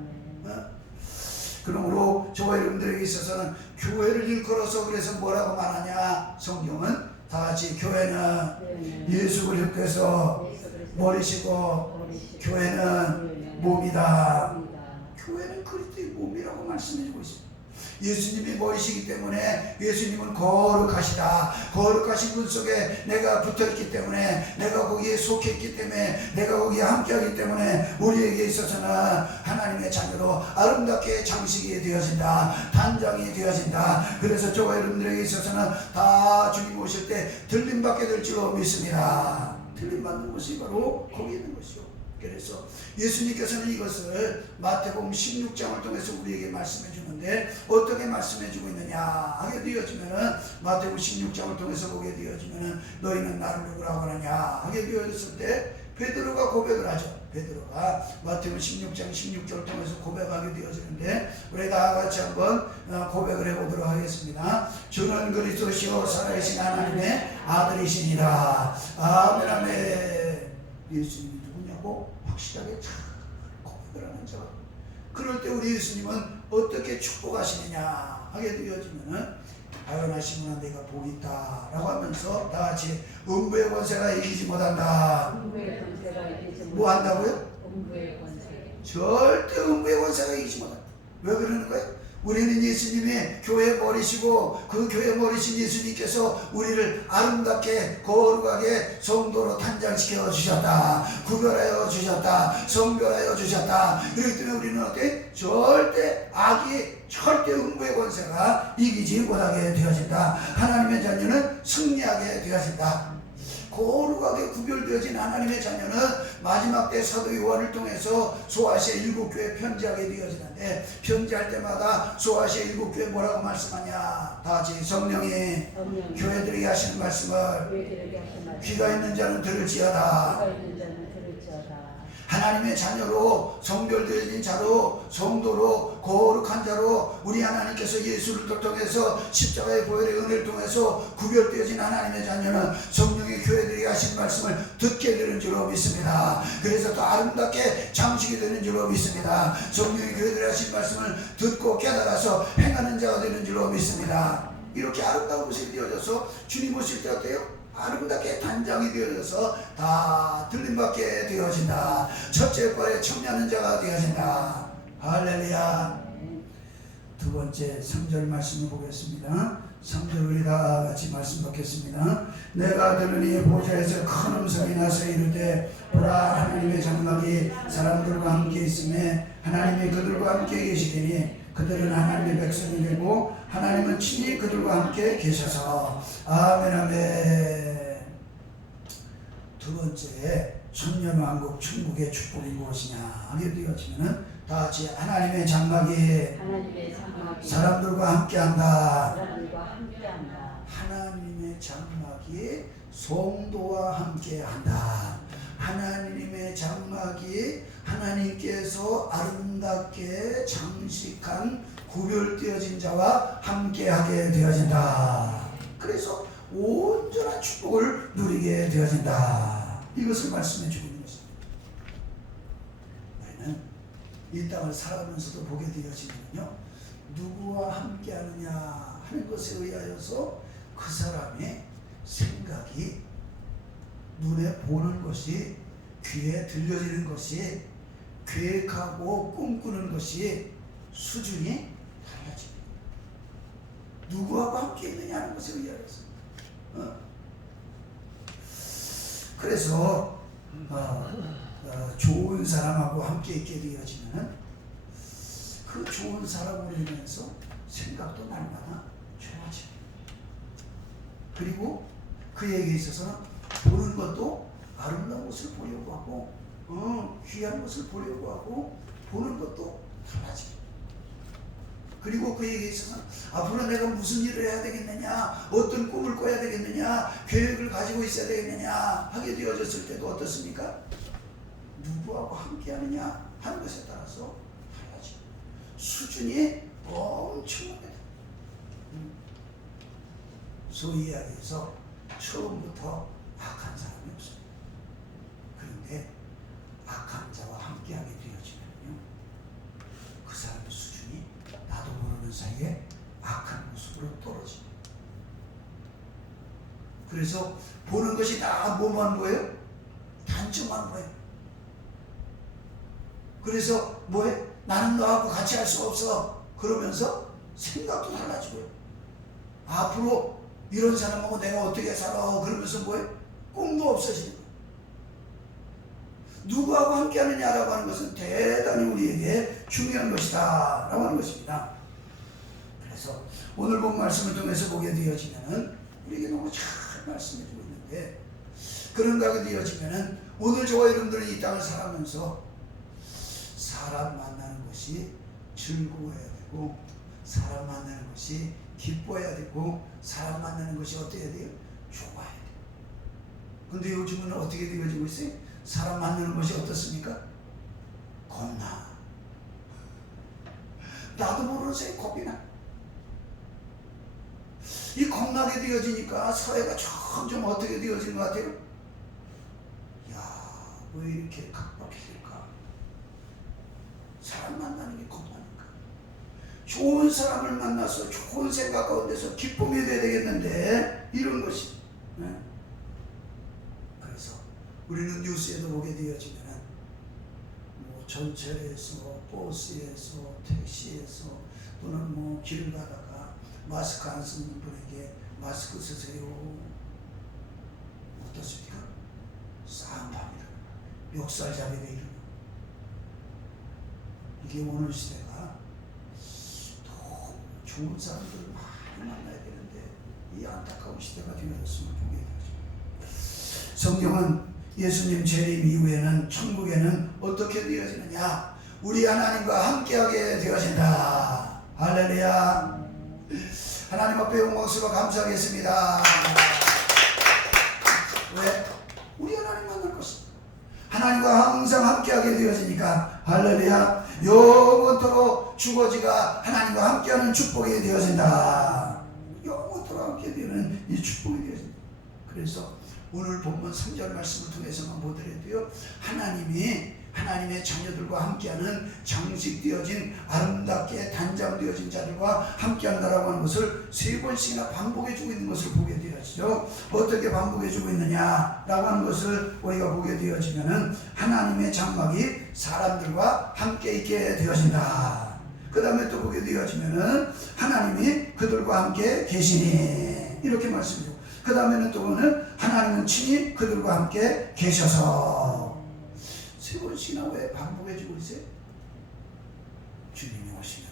그러므로 저와 여러분들에게 있어서는 교회를 일컬어서 그래서 뭐라고 말하냐? 성경은 다 같이 교회는 예수 그리스도께서 머리시고 교회는 몸이다. 교회는 그리스도의 몸이라고 말씀해주고 있습니다. 예수님이 머리시기 때문에 예수님은 거룩하시다. 거룩하신 분 속에 내가 붙어있기 때문에, 내가 거기에 속해있기 때문에, 내가 거기에 함께하기 때문에 우리에게 있어서는 하나님의 자녀로 아름답게 장식이 되어진다, 단장이 되어진다. 그래서 저와 여러분들에게 있어서는 다 주님 오실 때 들림받게 될 줄로 믿습니다. 들림받는 것이 바로 거기 있는 것이요. 그래서 예수님께서는 이것을 마태복음 16장을 통해서 우리에게 말씀해 주는데 어떻게 말씀해 주고 있느냐 하게 되어지면은 마태복음 16장을 통해서 보게 되어지면은 너희는 나를 누구라고 하느냐 하게 되어졌을 때 베드로가 고백을 하죠. 베드로가 마태복음 16장 16절을 통해서 고백하게 되어지는데 우리 다 같이 한번 고백을 해보도록 하겠습니다. 주는 그리스도시요 살아계신 하나님의 아들이시니라. 아멘 아멘. 예수님이 누구냐고 확실하게 잘 고백을 하는 자. 그럴 때 우리 예수님은 어떻게 축복하시느냐 하게 되어지면은 아연하시구나 내가 복이 있다 라고 하면서 다 같이 음부의 권세가 이기지 못한다. 음부의 권세가 이기지 뭐 한다고요? 음부의 권세. 절대 음부의 권세가 이기지 못한다. 왜 그러는 거예요? 우리는 예수님의 교회 머리시고 그 교회 머리신 예수님께서 우리를 아름답게 거룩하게 성도로 탄장시켜 주셨다. 구별하여 주셨다. 성별하여 주셨다. 그렇기 때문에 우리는 어때? 절대 악이 절대 음부의 권세가 이기지 못하게 되어진다. 하나님의 자녀는 승리하게 되어진다. 거룩하게 구별되어진 하나님의 자녀는 마지막 때 사도 요한을 통해서 소아시아 7교회 편지하게 되어지는데 편지할 때마다 소아시아 7교회 뭐라고 말씀하냐 다 같이 성령이 교회들에게 하시는 말씀을 귀가 있는 자는 들을지어다. 하나님의 자녀로 성별되어진 자로 성도로 거룩한 자로 우리 하나님께서 예수를 통해서 십자가의 보혈의 은혜를 통해서 구별되어진 하나님의 자녀는 성령의 교회들이 하신 말씀을 듣게 되는 줄로 믿습니다. 그래서 더 아름답게 장식이 되는 줄로 믿습니다. 성령의 교회들이 하신 말씀을 듣고 깨달아서 행하는 자가 되는 줄로 믿습니다. 이렇게 아름다운 모습이 되어져서 주님 오실 때 어때요? 아름답게 단장이 되어져서 다 들림받게 되어진다. 첫째 발에 청하는 자가 되어진다. 할렐루야. 두 번째 3절 말씀을 보겠습니다. 3절 우리 다 같이 말씀 받겠습니다. 내가 들으니 보좌에서 큰 음성이 나서 이르되 보라 하나님의 장막이 사람들과 함께 있음에 하나님이 그들과 함께 계시더니 그들은 하나님의 백성이 되고 하나님은 친히 그들과 함께 계셔서 아멘 아멘. 두 번째 천년왕국 천국의 축복이 무엇이냐 하게 되어지면은 다 같이 하나님의 장막이 사람들과 함께한다. 하나님의 장막이 성도와 함께한다. 하나님의 장막이 하나님께서 아름답게 장식한 구별되어진 자와 함께하게 되어진다. 그래서 온전한 축복을 누리게 되어진다. 이것을 말씀해 주고 있는 것입니다. 우리는 이 땅을 살아가면서도 보게 되어지면요, 누구와 함께하느냐 하는 것에 의하여서 그 사람의 생각이 눈에 보는 것이 귀에 들려지는 것이 계획하고 꿈꾸는 것이 수준이 달라집니다. 누구하고 함께 있느냐 하는 것에 의하여서 그래서 좋은 사람하고 함께 있게 되어지면 그 좋은 사람으로 인해서 생각도 날마다 좋아집니다. 그리고 그에게 있어서는 보는 것도 아름다운 것을 보려고 하고 귀한 것을 보려고 하고 보는 것도 달라집니다. 그리고 그에게 있어서는 앞으로 내가 무슨 일을 해야 되겠느냐, 어떤 꿈을 꿔야 되겠느냐, 계획을 가지고 있어야 되겠느냐 하게 되어졌을 때도 어떻습니까? 누구하고 함께 하느냐 하는 것에 따라서 달라집니다. 수준이 엄청납니다. 소위 이야기해서 처음부터 악한 사람이 없습니다. 그런데 악한 자와 함께하게 되어지면요, 그 사람의 수준이 나도 모르는 사이에 악한 모습으로 떨어집니다. 그래서 보는 것이 다 뭐만 보여요? 단점만 보여요. 그래서 뭐해? 나는 너하고 같이 할 수 없어. 그러면서 생각도 달라지고요. 앞으로 이런 사람하고 내가 어떻게 살아? 그러면서 뭐해? 꿈도 없어지는 거예요. 누구하고 함께 하느냐라고 하는 것은 대단히 우리에게 중요한 것이다 라고 하는 것입니다. 그래서 오늘 본 말씀을 통해서 보게 되어지면은 우리에게 너무 잘 말씀해 주고 있는데, 그런가 되어지면은 오늘 저와 여러분들은 이 땅을 살아가면서 사람 만나는 것이 즐거워야 되고, 사람 만나는 것이 기뻐야 되고, 사람 만나는 것이 어때야 돼요? 좋아야 돼요. 근데 요즘은 어떻게 되어지고 있어요? 사람 만나는 것이 어떻습니까? 겁나. 나도 모르세요. 겁이 나. 이 겁나게 되어지니까 사회가 점점 어떻게 되어지는 것 같아요? 야, 왜 이렇게 각박해질까? 사람 만나는 게 겁나니까. 좋은 사람을 만나서 좋은 생각 가운데서 기쁨이 돼야 되겠는데, 이런 것이. 네? 그래서 우리는 뉴스에도 보게 되어지면은 뭐 전철에서, 버스에서, 택시에서, 또는 뭐 길을 가다가 마스크 안 쓰는 분에게 마스크 쓰세요. 어떻습니까? 싸움합니다. 멱살잡이가 이르는. 이게 오늘 시대가 너무 좋은 사람들 많이 만나야 되는데 이 안타까운 시대가 되어졌음을 보게 되죠. 성경은 예수님 재림 이후에는 천국에는 어떻게 되어지느냐? 우리 하나님과 함께하게 되어진다. 할렐루야. 하나님 앞에 영광스러워 감사하겠습니다. 왜? 우리 하나님 만날 것입니다. 하나님과 항상 함께하게 되어지니까 할렐루야. 영원토록 주거지가 하나님과 함께하는 축복이 되어진다. 영원토록 함께 되는 이 축복이 되어진다. 그래서 오늘 본문 3절 말씀을 통해서만 보더라도요, 하나님의 자녀들과 함께하는 장식되어진 아름답게 단장되어진 자들과 함께한다라고 하는 것을 3번씩이나 반복해주고 있는 것을 보게 되어지죠. 어떻게 반복해주고 있느냐라고 하는 것을 우리가 보게 되어지면은 하나님의 장막이 사람들과 함께 있게 되어진다. 그 다음에 또 보게 되어지면은 하나님이 그들과 함께 계시니, 이렇게 말씀해요. 그 다음에는 또 보면 하나님은 친히 그들과 함께 계셔서. 3번씩이나 왜 반복해주고 있어요? 주님이 오시면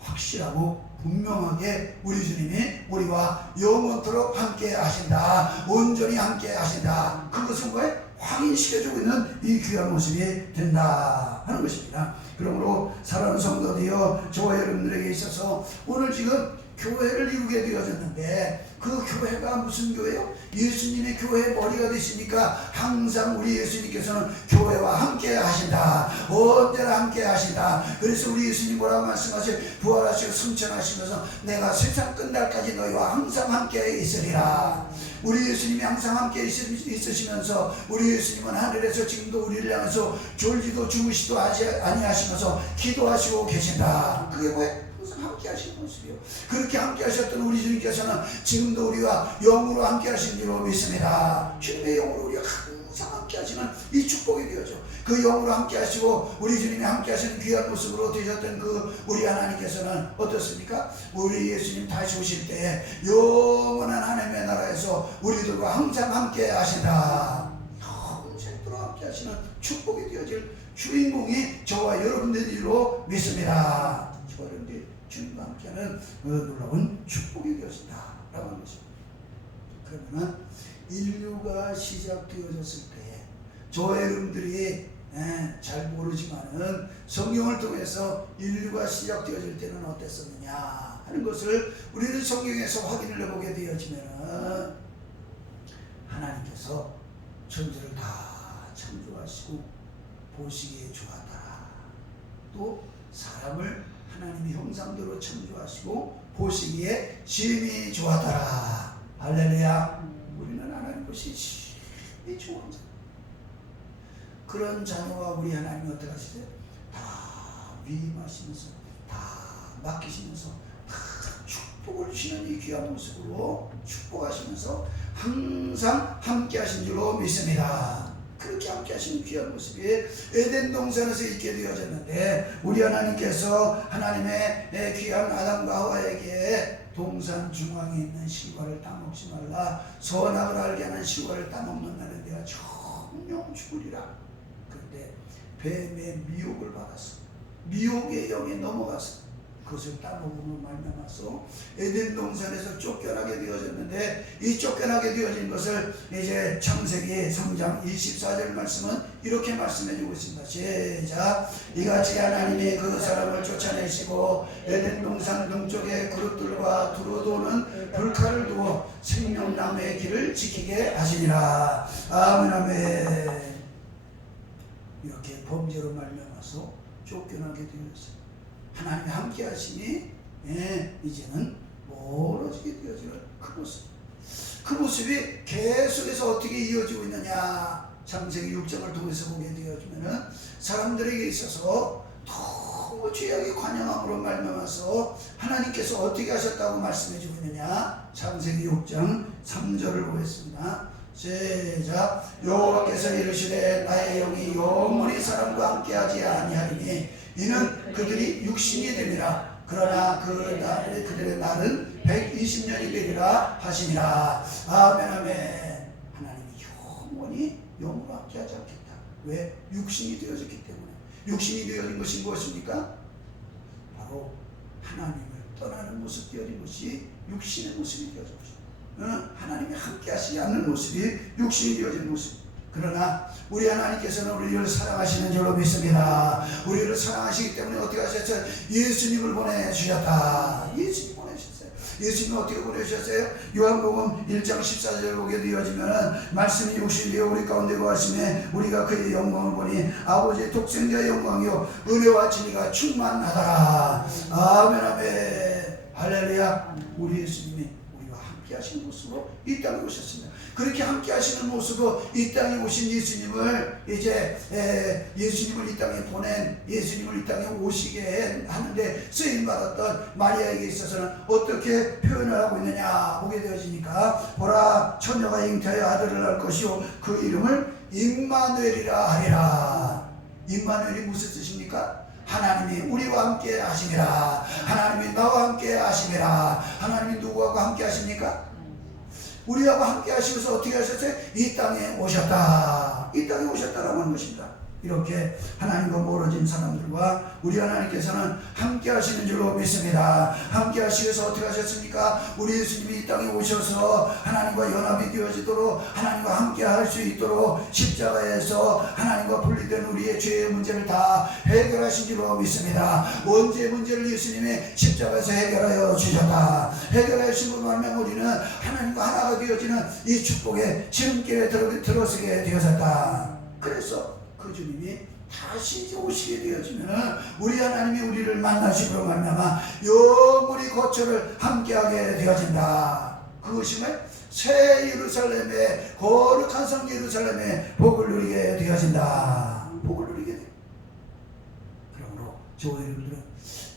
확실하고 분명하게 우리 주님이 우리와 영원토록 함께 하신다. 온전히 함께 하신다. 그것은 뭐예요? 확인시켜주고 있는 이 귀한 모습이 된다 하는 것입니다. 그러므로 사랑하는 성도들이여, 저와 여러분들에게 있어서 오늘 지금 교회를 이루게 되어졌는데, 그 교회가 무슨 교회요? 예수님의 교회의 머리가 되시니까 항상 우리 예수님께서는 교회와 함께 하신다. 언제나 함께 하신다. 그래서 우리 예수님 뭐라고 말씀하세요? 부활하시고 승천하시면서 내가 세상 끝날까지 너희와 항상 함께 있으리라. 우리 예수님이 항상 함께 있으시면서 우리 예수님은 하늘에서 지금도 우리를 향해서 졸지도 주무시도 아니하시면서 기도하시고 계신다. 그게 뭐예요? 함께 하시는 모습이요. 그렇게 함께 하셨던 우리 주님께서는 지금도 우리와 영으로 함께 하신 줄로 믿습니다. 주님의 영으로 우리가 항상 함께 하시는 이 축복이 되어져. 그 영으로 함께 하시고 우리 주님이 함께 하시는 귀한 모습으로 되셨던 그 우리 하나님께서는 어떻습니까? 우리 예수님 다시 오실 때 영원한 하나님의 나라에서 우리들과 항상 함께 하신다. 평생도록 함께 하시는 축복이 되어질 주인공이 저와 여러분들로 믿습니다. 여러분들 주님과 함께하는 놀라운 축복이 되어진다 라고 하는 것입니다. 그러면 인류가 시작되어졌을 때 저와 여러분들이 잘 모르지만은 성경을 통해서 인류가 시작되어질 때는 어땠었느냐 하는 것을 우리는 성경에서 확인을 해보게 되어지면은 하나님께서 천지를 다 창조하시고 보시기에 좋았더라. 또 사람을 하나님의 형상대로 창조하시고 보시기에 심히 좋았더라. 할렐루야. 우리는 하나님 보시기에 심히 좋은 자. 그런 자녀와 우리 하나님이 어떻게 하시세요? 다 위임하시면서 다 맡기시면서 다 축복을 주시는 이 귀한 모습으로 축복하시면서 항상 함께 하신 줄로 믿습니다. 그렇게 함께 하신 귀한 모습이 에덴 동산에서 있게 되어졌는데, 우리 하나님께서 하나님의 귀한 아담과 하와에게 동산 중앙에 있는 실과를 따먹지 말라, 선악을 알게 하는 실과를 따먹는 날에 내가 정령 죽으리라. 그런데 뱀의 미혹을 받았어. 미혹의 영에 넘어가서 그것을 따먹음으로 말미암아서 에덴 동산에서 쫓겨나게 되어졌는데, 이 쫓겨나게 되어진 것을 이제 창세기 3장 24절 말씀은 이렇게 말씀해 주고 있습니다. 시작. 이같이 하나님이 그 사람을 쫓아내시고 에덴 동산 동쪽에 그릇들과 두루 도는 불칼을 두어 생명나무의 길을 지키게 하시니라. 아멘 아멘. 이렇게 범죄로 말미암아서 쫓겨나게 되었어요. 하나님이 함께 하시니 이제는 멀어지게 되어지는 그 모습이 계속해서 어떻게 이어지고 있느냐, 창세기 6장을 통해서 보게 되어지면은 사람들에게 있어서 너무 죄악의 관영함으로 말미암아서 하나님께서 어떻게 하셨다고 말씀해주고 있느냐. 창세기 6장 3절을 보겠습니다. 시작. 여호와께서 이르시되 나의 영이 영원히 사람과 함께하지 아니하리니 이는 그들이 육신이 됨이라. 그러나 그들의 날은 120년이 되리라 하시니라. 아멘 아멘. 하나님이 영원히 영으로 함께하지 않겠다. 왜? 육신이 되어졌기 때문에. 육신이 되어진 것이 무엇입니까? 바로 하나님을 떠나는 모습 되어진 것이 육신의 모습이 되어진 것입니다. 하나님이 함께 하시지 않는 모습이 육신이 되어진 모습. 그러나 우리 하나님께서는 우리를 사랑하시는 줄로 믿습니다. 우리를 사랑하시기 때문에 어떻게 하셨어요? 예수님을 보내주셨다. 예수님 보내주셨어요. 예수님은 어떻게 보내주셨어요? 요한복음 1장 14절 보게 되어지면 말씀이 육신이 되어 우리 가운데 거하심에 우리가 그의 영광을 보니 아버지의 독생자의 영광이요 은혜와 진리가 충만하더라. 아멘 아멘. 할렐루야. 우리 예수님이 우리와 함께 하시는 모습으로 이 땅에 오셨습니다. 그렇게 함께 하시는 모습으로 이 땅에 오신 예수님을 이제 예수님을 이 땅에 보낸, 예수님을 이 땅에 오시게 하는데 쓰임받았던 마리아에게 있어서는 어떻게 표현을 하고 있느냐 보게 되어지니까, 보라 처녀가 잉태하여 아들을 낳을 것이요 그 이름을 임마누엘이라 하리라. 임마누엘이 무슨 뜻입니까? 하나님이 우리와 함께 하심이라. 하나님이 나와 함께 하심이라. 하나님이 누구하고 함께 하십니까? 우리하고 함께 하시면서 어떻게 하셨어요? 이 땅에 오셨다. 이 땅에 오셨다라고 하는 것입니다. 이렇게 하나님과 멀어진 사람들과 우리 하나님께서는 함께 하시는 줄로 믿습니다. 함께 하시면서 어떻게 하셨습니까? 우리 예수님이 이 땅에 오셔서 하나님과 연합이 되어지도록, 하나님과 함께 할 수 있도록 십자가에서 하나님과 분리된 우리의 죄의 문제를 다 해결하신 줄로 믿습니다. 원죄의 문제를 예수님이 십자가에서 해결하여 주셨다. 해결하여 주신 것으로 말미암아 우리는 하나님과 하나가 되어지는 이 축복의 지름길에 들어서게 되어졌다. 그래서 그 주님이 다시 이제 오시게 되어지면 우리 하나님이 우리를 만나시므로 말미암아 영원히 거처를 함께하게 되어진다. 그것이 새 예루살렘의 거룩한 성 예루살렘의 복을 누리게 되어진다. 복을 누리게 돼. 그러므로 저와 여러분들은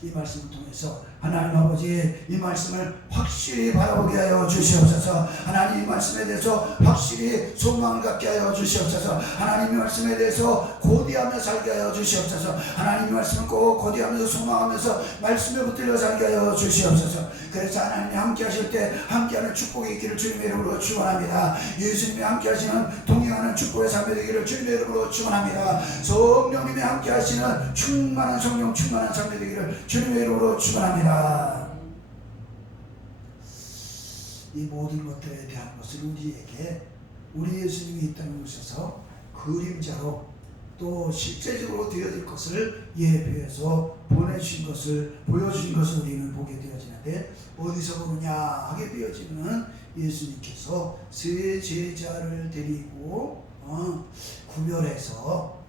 이 말씀을 통해서 하나님 아버지 이 말씀을 확실히 바라보게 하여 주시옵소서. 하나님 이 말씀에 대해서 확실히 소망을 갖게 하여 주시옵소서. 하나님 이 말씀에 대해서 고대하며 살게 하여 주시옵소서. 하나님 이 말씀을 꼭 고대하면서 소망하면서 말씀에 붙들려 살게 하여 주시옵소서. 그래서 하나님이 함께 하실 때 함께하는 축복이 있기를 주님의 이름으로 축원합니다. 예수님이 함께 하시는 동행하는 축복의 삶이 되기를 주님의 이름으로 축원합니다. 성령님이 함께 하시는 충만한 성령 충만한 삶이 되기를 주님의 이름으로 축원합니다. 이 모든 것들에 대한 것을 우리에게 우리 예수님이 이 땅에 오셔서 그림자로 또 실제적으로 되어질 것을 예표해서 보내주신 것을 보여주신 것을 우리는 보게 되어지는데, 어디서 보느냐 하게 되어지는 예수님께서 세 제자를 데리고 구별해서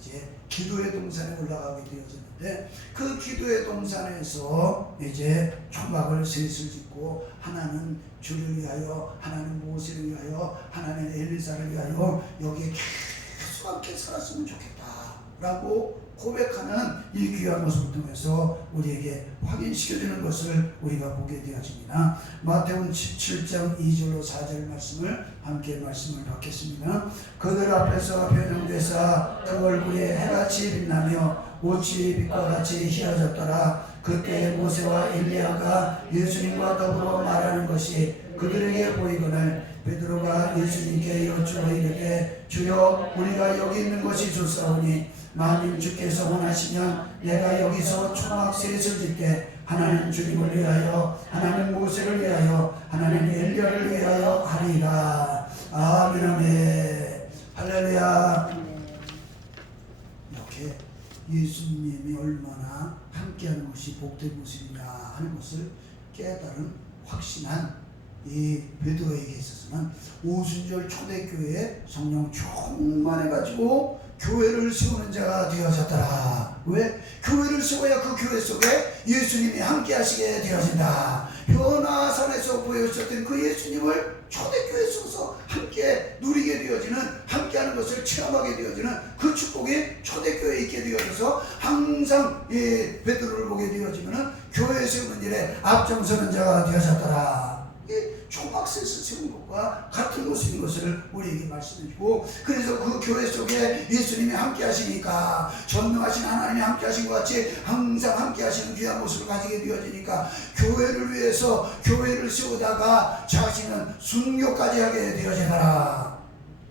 이제 기도의 동산에 올라가게 되어졌는데, 그 기도의 동산에서 이제 초막을 셋을 짓고 하나는 주를 위하여, 하나는 모세를 위하여, 하나는 엘리사를 위하여 여기에 계속 함께 살았으면 좋겠다 라고 고백하는 이 귀한 모습을 통해서 우리에게 확인시켜주는 것을 우리가 보게 되어집니다. 마태복음 17장 2절로 4절 말씀을 함께 말씀을 받겠습니다. 그들 앞에서 변형되사 그 얼굴에 해같이 빛나며 옷이 빛과 같이 희어졌더라. 그때 모세와 엘리야가 예수님과 더불어 말하는 것이 그들에게 보이거늘 베드로가 예수님께 여쭈어 이르되 주여 우리가 여기 있는 것이 좋사오니 만일 주께서 원하시면 내가 여기서 초막셋을 짓되 하나는 주님을 위하여, 하나는 모세를 위하여, 하나는 엘리야를 위하여 하리라. 아멘 아멘. 할렐루야. 이렇게 예수님이 얼마나 함께하는 것이 복된 모습이냐 하는 것을 깨달은 확신한 이 베드로에게 있어서는 오순절 초대교회에 성령 충만해가지고 교회를 세우는 자가 되어졌더라. 왜? 교회를 세워야 그 교회 속에 예수님이 함께 하시게 되어진다. 변화산에서 보여주셨던 그 예수님을 초대교회 속에서 함께 누리게 되어지는, 함께하는 것을 체험하게 되어지는 그 축복이 초대교회에 있게 되어져서 항상 이 베드로를 보게 되어지면 교회 세우는 일에 앞장서는 자가 되어졌더라. 초막셋을 세운 것과 같은 모습인 것을 우리에게 말씀해주고, 그래서 그 교회 속에 예수님이 함께 하시니까, 전능하신 하나님이 함께 하신 것 같이 항상 함께 하시는 귀한 모습을 가지게 되어지니까 교회를 위해서 교회를 세우다가 자신은 순교까지 하게 되어지더라.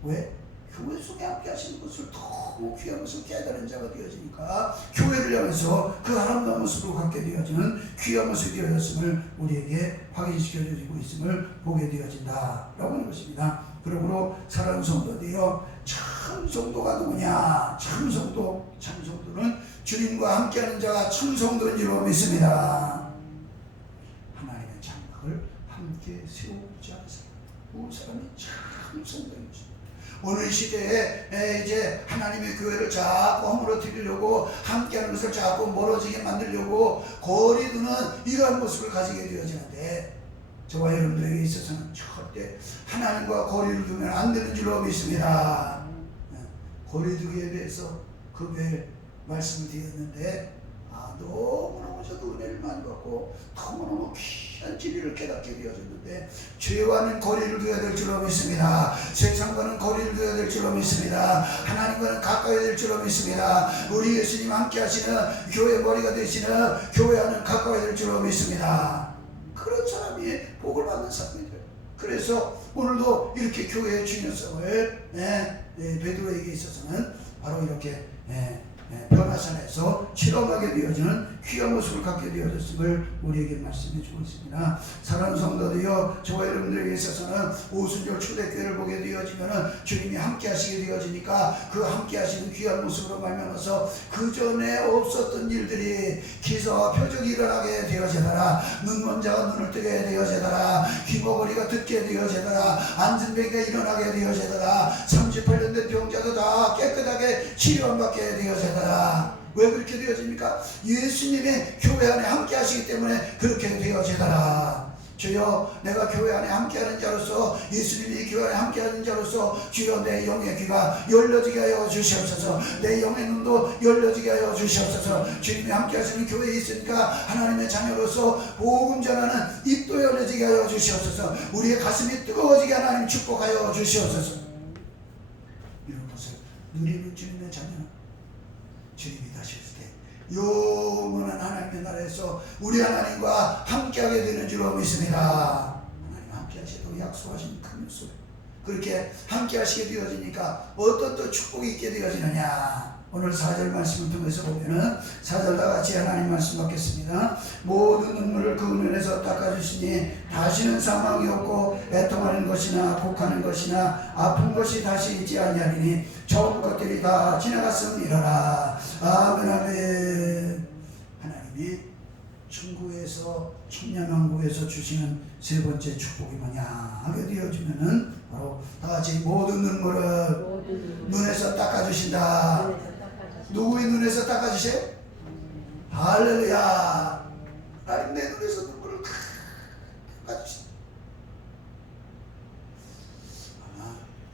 왜? 교회 속에 함께 하시는 것을 너무 귀한 것을 깨달은 자가 되어지니까 교회를 향해서 그 아름다운 모습으로 갖게 되어지는 귀한 모습이 되어졌음을 우리에게 확인시켜주고 있음을 보게 되어진다 라고 하는 것입니다. 그러므로 사랑하는 성도들이여, 참 성도가 누구냐? 참 성도는 주님과 함께하는 자가 참 성도인 줄로 믿습니다. 하나님의 장막을 함께 세우지 않은 사람, 그 사람이 참 성도인 것입니다. 오늘 시대에 이제 하나님의 교회를 자꾸 허물어뜨리려고, 함께하는 것을 자꾸 멀어지게 만들려고 거리 두는 이러한 모습을 가지게 되어지는데, 저와 여러분들에게 있어서는 절대 하나님과 거리를 두면 안 되는 줄로 믿습니다. 거리 두기에 대해서 그별 말씀을 드렸는데, 너무너무 저도 은혜를 많이 받고 너무너무 귀한 진리를 깨닫게 되어졌는데, 죄와는 거리를 둬야 될 줄로 믿습니다. 세상과는 거리를 둬야 될 줄로 믿습니다. 하나님과는 가까이 될 줄로 믿습니다. 우리 예수님 함께 하시는 교회 머리가 되시는 교회와는 가까이 될 줄로 믿습니다. 그런 사람이 복을 받는 사람이죠. 그래서 오늘도 이렇게 교회의 중요성을 베드로에게 있어서는 바로 이렇게 변화산에서 실험하게 되어지는 귀한 모습을 갖게 되어졌음을 우리에게 말씀해 주고 있습니다. 사랑하는 성도들이여, 저와 여러분들에게 있어서는 오순절 초대교회를 보게 되어지면 주님이 함께 하시게 되어지니까 그 함께 하시는 귀한 모습으로 말미암아서 그 전에 없었던 일들이, 기사와 표적이 일어나게 되어지더라. 눈먼 자가 눈을 뜨게 되어지더라. 귀머거리가 듣게 되어지더라. 앉은 병이가 일어나게 되어지더라. 38년 된 병자도 다 깨끗하게 치료받게 되어지더라. 왜 그렇게 되어집니까? 예수님의 교회 안에 함께 하시기 때문에 그렇게 되어지더라. 주여, 내가 교회 안에 함께하는 자로서, 예수님이 교회 안에 함께하는 자로서 주여 내 영의 귀가 열려지게 하여 주시옵소서. 내 영의 눈도 열려지게 하여 주시옵소서. 주님이 함께하시는 교회에 있으니까 하나님의 자녀로서 복음 전하는 입도 열려지게 하여 주시옵소서. 우리의 가슴이 뜨거워지게 하나님 축복하여 주시옵소서. 이런 것을 누리는 주님의 자녀는 주님이 다시 오실 때 영원한 하나님의 나라에서 우리 하나님과 함께하게 되는 줄로 믿습니다. 하나님 함께 하시도록 약속하신 큰 약속, 그렇게 함께 하시게 되어지니까 어떤 또 축복이 있게 되어지느냐. 오늘 4절 말씀을 통해서 보면은 4절 다같이 하나님 말씀 받겠습니다. 모든 눈물을 그 은혜에서 닦아주시니 다시는 사망이 없고 애통하는 것이나 곡하는 것이나 아픈 것이 다시 있지 아니하리니 좋은 것들이 다 지나갔음이로라. 아멘 아멘. 하나님이 천국에서, 천년왕국에서 주시는 세 번째 축복이 뭐냐 하게 되어지면은 바로 다같이 모든 눈물을 눈에서 닦아주신다. 누구의 눈에서 닦아주세요? 할렐루야. 하나님 내 눈에서 눈물을 닦아주신다.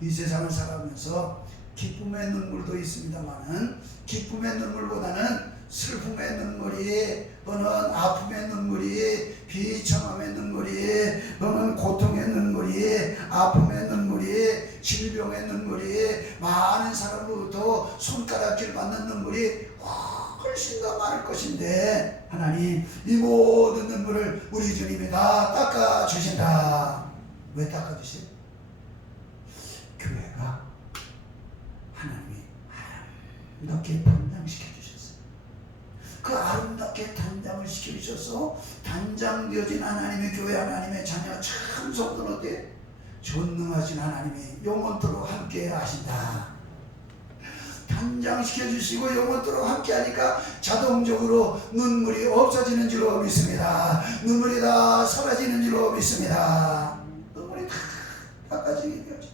이 세상을 살아가면서 기쁨의 눈물도 있습니다만은, 기쁨의 눈물보다는 슬픔의 눈물이, 또는 아픔의 눈물이, 비참함의 눈물이, 또는 고통의 눈물이, 아픔의 눈물이, 질병의 눈물이, 많은 사람으로부터 손가락질 받는 눈물이 훨씬 더 많을 것인데, 하나님 이 모든 눈물을 우리 주님이 다 닦아주신다. 왜 닦아주세요? 교회가 하나님이 아름답게 주셔서 단장되어진 하나님의 교회, 하나님의 자녀, 참 성도는 어때? 전능하신 하나님이 영원토록 함께 하신다. 단장시켜 주시고 영원토록 함께 하니까 자동적으로 눈물이 없어지는 줄로 믿습니다. 눈물이 다 사라지는 줄로 믿습니다. 눈물이 다 닦아지게 되어져.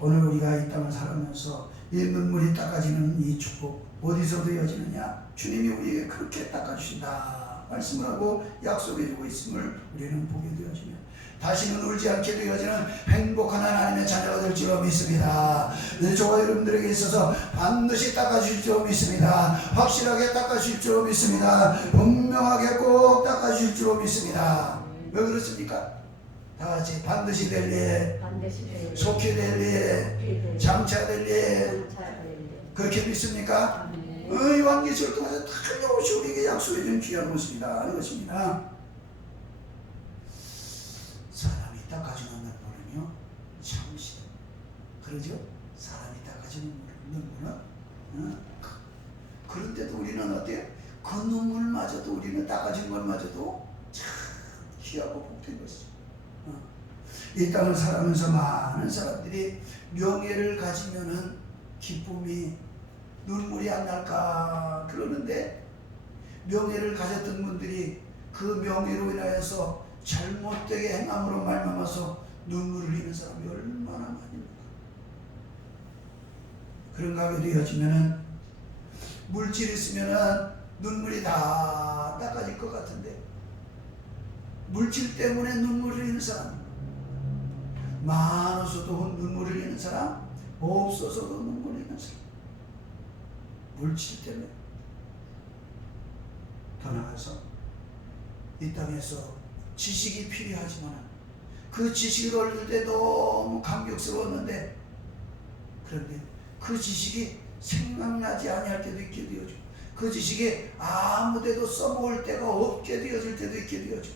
오늘 우리가 이 땅을 살아가면서 이 눈물이 닦아지는 이 축복 어디서 되어지느냐? 주님이 우리에게 그렇게 닦아주신다 말씀을 하고 약속해주고 있음을 우리는 보게 되어지며 다시는 울지 않게 되어지는 행복한 하나님의 자녀가 될 줄로 믿습니다. 저와 여러분들에게 있어서 반드시 닦아주실 줄로 믿습니다. 확실하게 닦아주실 줄로 믿습니다. 분명하게 꼭 닦아주실 줄로 믿습니다. 왜 그렇습니까? 다같이 반드시 될 일, 속히 될 일, 장차 될 일, 그렇게 믿습니까? 요한계시를 통해서 틀림없이 우리에게 약속해 준 귀한 모습이다 하는 것입니다. 사람이 닦아주는 눈물은요 잠시, 그러죠? 사람이 닦아주는 눈물은 그런데도 우리는 어때요? 그 눈물마저도 우리는 닦아주는 것마저도 참 귀하고 복된 것이죠. 이 땅을 살아가면서 많은 사람들이 명예를 가지면은 기쁨이 눈물이 안 날까 그러는데, 명예를 가졌던 분들이 그 명예로 인하여서 잘못되게 행함으로 말미암아서 눈물을 흘리는 사람이 얼마나 많습니까? 그런가 하게 되어지면은 물질이 있으면은 눈물이 다 닦아질 것 같은데, 물질 때문에 눈물을 흘리는 사람, 많아서도 눈물을 흘리는 사람, 없어서도 눈물을 흘리는 사람, 물질 때문에. 더 나아가서 이 땅에서 지식이 필요하지만 그 지식을 얻을 때 너무 감격스러웠는데, 그런데 그 지식이 생각나지 아니할 때도 있게 되어져. 그 지식이 아무데도 써먹을 때가 없게 되어질 때도 있게 되어져.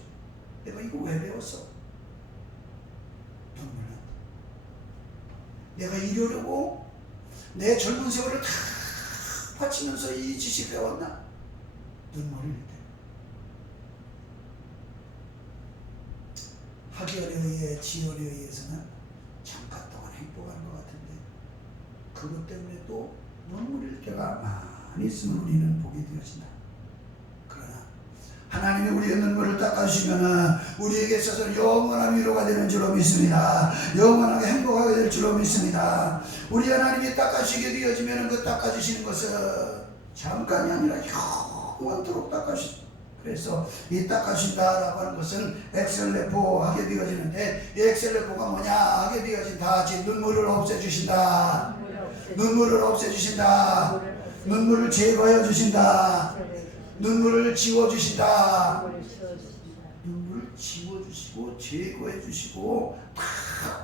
내가 이거 왜 배웠어? 눈물 난다. 내가 이러려고 내 젊은 세월을 다 바치면서 이 지식 배웠나? 눈물을 흘릴 때. 학연에 의해, 지연에 의해서는 잠깐 동안 행복한 것 같은데, 그것 때문에 또 눈물 흘릴 때가 많이 있으면 우리는 보게 되어진다. 그러나 하나님이 우리의 눈물을 닦아주시면 우리에게 있어서 영원한 위로가 되는 줄로 믿습니다. 영원하게 행복하게 될 줄로 믿습니다. 우리 하나님이 닦아주시게 되어지면 그 닦아주시는 것은 잠깐이 아니라 영원토록 닦아주신다. 그래서 이 닦아주신다라고 하는 것은 엑셀레포 하게 되어지는데, 이 엑셀레포가 뭐냐 하게 되어진다. 즉 눈물을 없애주신다. 눈물을 없애주신다. 눈물을 제거해 주신다. 눈물을 지워주신다. 눈물을 지워주시고 제거해 주시고 다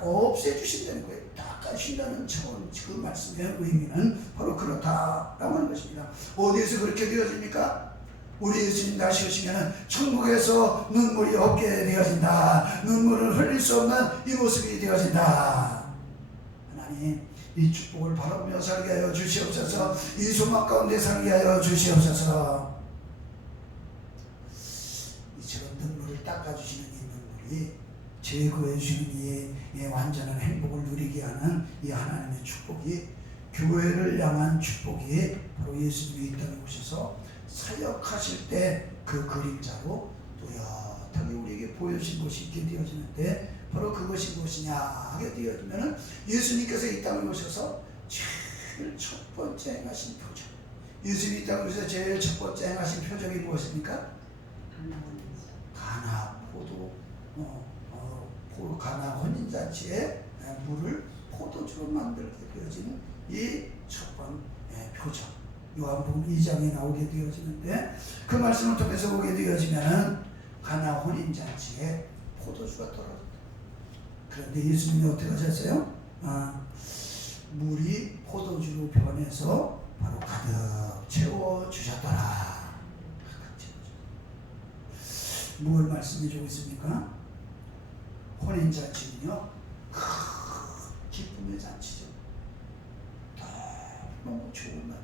없애주신다는 거예요. 닦아주신다는 차원, 그 말씀의 의미는 바로 그렇다라고 하는 것입니다. 어디에서 그렇게 되어집니까? 우리 예수님 다시 오시면 천국에서 눈물이 없게 되어진다. 눈물을 흘릴 수 없는 이 모습이 되어진다. 하나님, 이 축복을 바라보며 살게 하여 주시옵소서. 이 소망 가운데 살게 하여 주시옵소서. 이처럼 눈물을 닦아주시는 이 눈물이 제거해 주시는 이 완전한 행복을 누리게 하는 이 하나님의 축복이, 교회를 향한 축복이 바로 예수님이 이 땅에 오셔서 사역하실 때 그 그림자로 또렷하게 우리에게 보여주신 것이 있게 되어지는데, 바로 그것이 무엇이냐 하게 되어지면 예수님께서 이 땅에 오셔서 제일 첫 번째 행하신 표적, 예수님이 이 땅에 오셔서 제일 첫 번째 행하신 표적이 무엇입니까? 가나 가나 혼인잔치에 물을 포도주로 만들게 되어지는 이 첫 번째 표적, 요한복음 2장에 나오게 되어지는데, 그 말씀을 통해서 보게 되어지면 가나 혼인잔치에 포도주가 떨어졌다. 그런데 예수님이 어떻게 하셨어요? 물이 포도주로 변해서 바로 가득 채워주셨더라. 가득 채워주셨다. 뭘 말씀해주고 있습니까? 혼인잔치는요, 큰 기쁨의 잔치죠. 너무 좋은 날.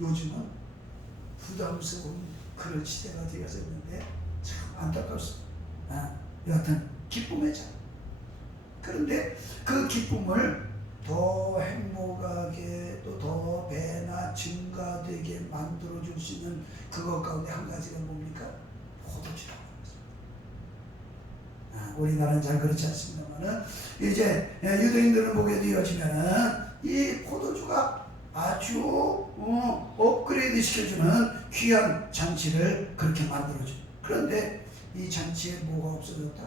요즘은 부담스러운 그런 시대가 되어졌는데 참 안타깝습니다. 여하튼 기쁨의 장. 그런데 그 기쁨을 더 행복하게 또 더 배나 증가되게 만들어줄 수 있는 그것 가운데 한 가지가 뭡니까? 포도주라고 합니다. 우리나라는 잘 그렇지 않습니다만은 이제 유대인들을 보게 되어지면은 이 포도주가 아주 업그레이드 시켜주는 귀한 잔치를 그렇게 만들어줘. 그런데 이 잔치에 뭐가 없어졌다?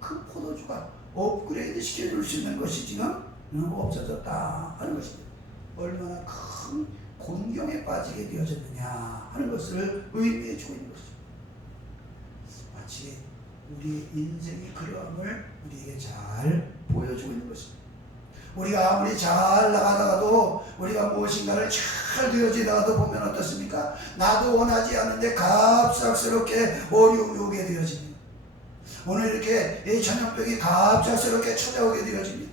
그 포도주가 업그레이드 시켜줄 수 있는 것이 지금 없어졌다 하는 것입니다. 얼마나 큰 곤경에 빠지게 되어졌느냐 하는 것을 의미해 주고 있는 것이죠. 마치 우리 인생의 그러함을 우리에게 잘 보여주고 있는 것입니다. 우리가 아무리 잘 나가다가도 우리가 무엇인가를 잘 되어지다가도 보면 어떻습니까? 나도 원하지 않는데 갑작스럽게 어려움이 오게 되어집니다. 오늘 이렇게 이 전염병이 갑작스럽게 찾아오게 되어집니다.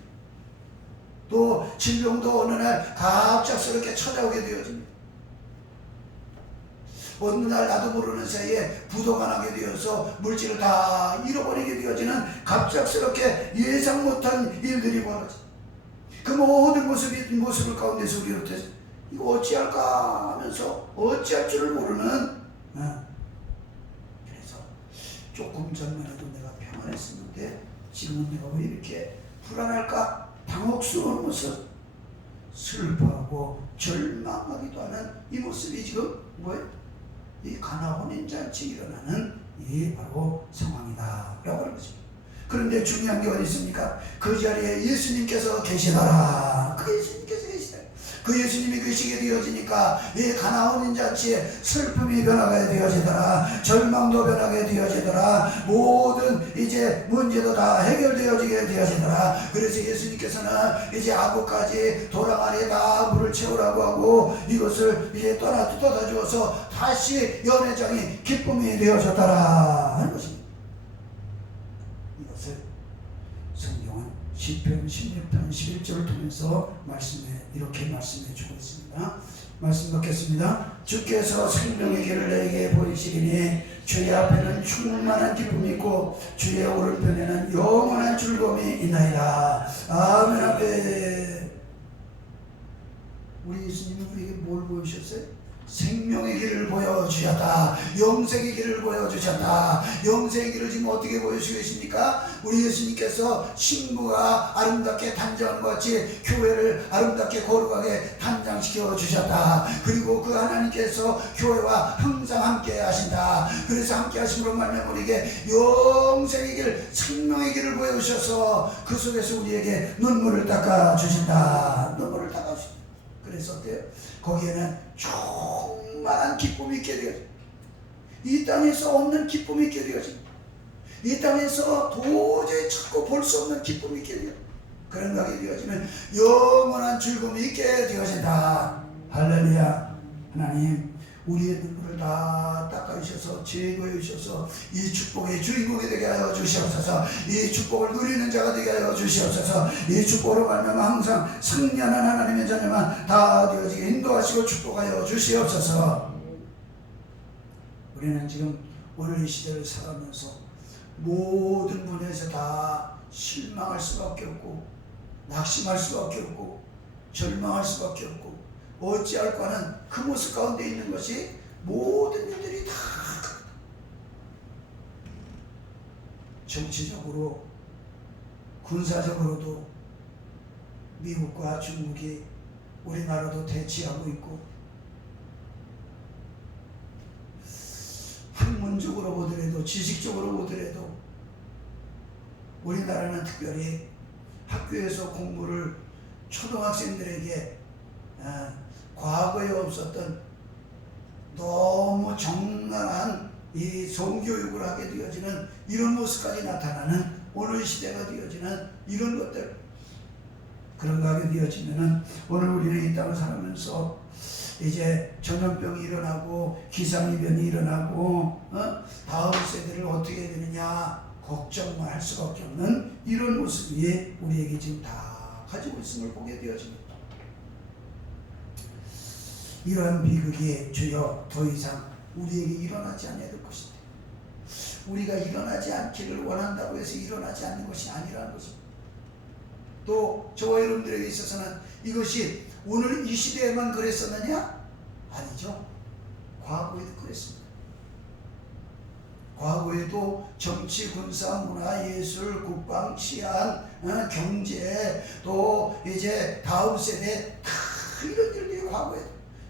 또 질병도 어느 날 갑작스럽게 찾아오게 되어집니다. 어느 날 나도 모르는 사이에 부도가 나게 되어서 물질을 다 잃어버리게 되어지는 갑작스럽게 예상 못한 일들이 벌어집니다. 그 모든 모습을 가운데서 우리로 이거 어찌할까 하면서 어찌할 줄을 모르는 그래서 조금 전만 해도 내가 평안했었는데 지금은 내가 왜 이렇게 불안할까? 당혹스러운 모습, 슬퍼하고 절망하기도 하는 이 모습이 지금 뭐예요? 이 가나 혼인잔치 일어나는 이 바로 상황이다 라고 하는 거죠. 그런데 중요한 게 어디 있습니까? 그 자리에 예수님께서 계시더라. 그 예수님께서 계시더라. 그 예수님이 계시게 되어지니까 이 가나 혼인잔치에 슬픔이 변하게 되어지더라. 절망도 변하게 되어지더라. 모든 이제 문제도 다 해결되어지게 되어지더라. 그래서 예수님께서는 이제 아구까지 도랑아리에 다 물을 채우라고 하고 이것을 이제 떠다 주어서 다시 연회장이 기쁨이 되어졌더라 하는 것입니다. 성경은 시편 16편 11절을 통해서 이렇게 말씀해 주고 있습니다. 말씀 받겠습니다. 주께서 생명의 길을 내게 보이시리니 주의 앞에는 충만한 기쁨이 있고 주의 오른편에는 영원한 즐거움이 있나이다. 아멘. 아멘. 우리 예수님은 우리에게 뭘 보여주셨어요? 생명의 길을 보여주셨다. 영생의 길을 보여주셨다. 영생의 길을 지금 어떻게 보여주고 계십니까? 우리 예수님께서 신부가 아름답게 단장한 것 같이 교회를 아름답게 거룩하게 단장시켜 주셨다. 그리고 그 하나님께서 교회와 항상 함께 하신다. 그래서 함께 하심으로 말미암아 우리에게 영생의 길, 생명의 길을 보여주셔서 그 속에서 우리에게 눈물을 닦아 주신다. 눈물을 닦아 주신다. 그래서 어때요? 거기에는 충만한 기쁨이 있게 되어져. 이 땅에서 없는 기쁨이 있게 되어져. 이 땅에서 도저히 찾고 볼 수 없는 기쁨이 있게 되어져. 그런 가게 되어지면 영원한 즐거움이 있게 되어진다. 할렐루야. 하나님 우리의 눈물을 다 닦아주셔서 제거해 주셔서 이 축복의 주인공이 되게 하여 주시옵소서. 이 축복을 누리는 자가 되게 하여 주시옵소서. 이 축복으로 말미암아 항상 승리하는 하나님의 자녀만 다 되어지게 인도하시고 축복하여 주시옵소서. 우리는 지금 오늘 이 시대를 살아가면서 모든 분야에서 다 실망할 수밖에 없고 낙심할 수밖에 없고 절망할 수밖에 없고 어찌할까 하는 그 모습 가운데 있는 것이 모든 일들이 다 정치적으로 군사적으로도 미국과 중국이 우리나라도 대치하고 있고 학문적으로 보더라도 지식적으로 보더라도 우리나라는 특별히 학교에서 공부를 초등학생들에게 과거에 없었던 너무 정당한 이 성교육을 하게 되어지는 이런 모습까지 나타나는 오늘 시대가 되어지는 이런 것들 그런가 하게 되어지면은 오늘 우리는 이 땅을 살아가면서 이제 전염병이 일어나고 기상이변이 일어나고 다음 세대를 어떻게 해야 되느냐 걱정만 할 수밖에 없는 이런 모습이 우리에게 지금 다 가지고 있음을 보게 되어집니다. 이러한 비극이 주여 더 이상 우리에게 일어나지 않아야 될 것인데, 우리가 일어나지 않기를 원한다고 해서 일어나지 않는 것이 아니라는 것입니다. 또 저와 여러분들에게 있어서는 이것이 오늘 이 시대에만 그랬었느냐? 아니죠. 과거에도 그랬습니다. 과거에도 정치, 군사, 문화, 예술, 국방, 치안, 경제, 또 이제 다음 세대 다 이런 일들이 과거에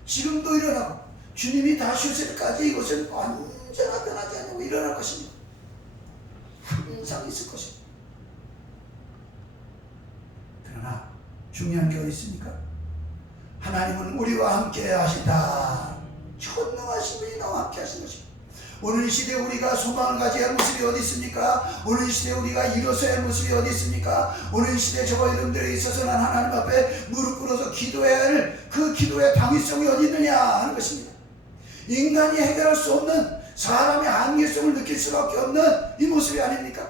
지금도 일어나고, 주님이 다시 오실 때까지 이것은 언제나 변하지 않고 일어날 것입니다. 항상 있을 것입니다. 그러나 중요한 게 어디 있습니까? 하나님은 우리와 함께 하신다. 전능하신 분이 나와 함께 하신 것입니다. 오늘 이 시대에 우리가 소망을 가져야 할 모습이 어디 있습니까? 오늘 이 시대에 우리가 이뤄서야 할 모습이 어디 있습니까? 오늘 이 시대에 저와 여러분들에 있어서는 하나님 앞에 무릎 꿇어서 기도해야 할 그 기도의 당위성이 어디 있느냐 하는 것입니다. 인간이 해결할 수 없는, 사람의 한계성을 느낄 수밖에 없는 이 모습이 아닙니까?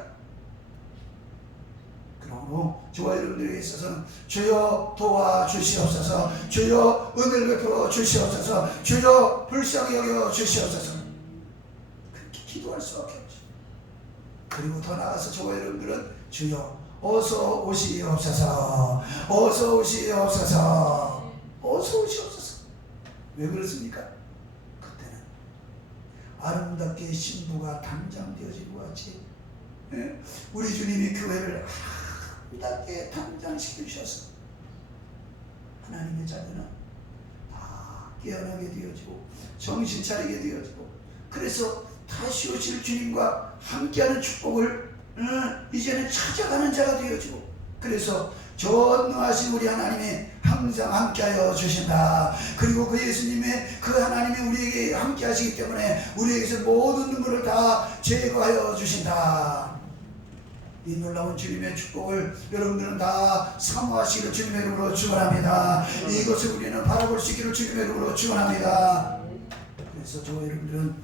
그러므로 저와 여러분들에 있어서는 주여 도와주시옵소서, 주여 은혜를 베풀어 주시옵소서, 주여 불쌍히 여겨 주시옵소서, 그렇게 기도할 수밖에 없죠. 그리고 더 나아가서 저와 여러분들은 주여 어서 오시옵소서, 어서 오시옵소서, 어서 오시옵소서. 왜 그렇습니까? 그때는 아름답게 신부가 단장되어진 것 같이 우리 주님이 교회를 아름답게 단장시켜 주셔서 하나님의 자녀는 다 깨어나게 되어지고 정신 차리게 되어지고, 그래서 다시 오실 주님과 함께하는 축복을 이제는 찾아가는 자가 되어지고, 그래서 전능하신 우리 하나님이 항상 함께하여 주신다. 그리고 그 예수님의 그 하나님이 우리에게 함께하시기 때문에 우리에게서 모든 눈물을 다 제거하여 주신다. 이 놀라운 주님의 축복을 여러분들은 다 사모하시기를 주님의 이름으로 축원합니다. 이것을 우리는 바라볼 수 있기를 주님의 이름으로 축원합니다. 그래서 저와 여러분들은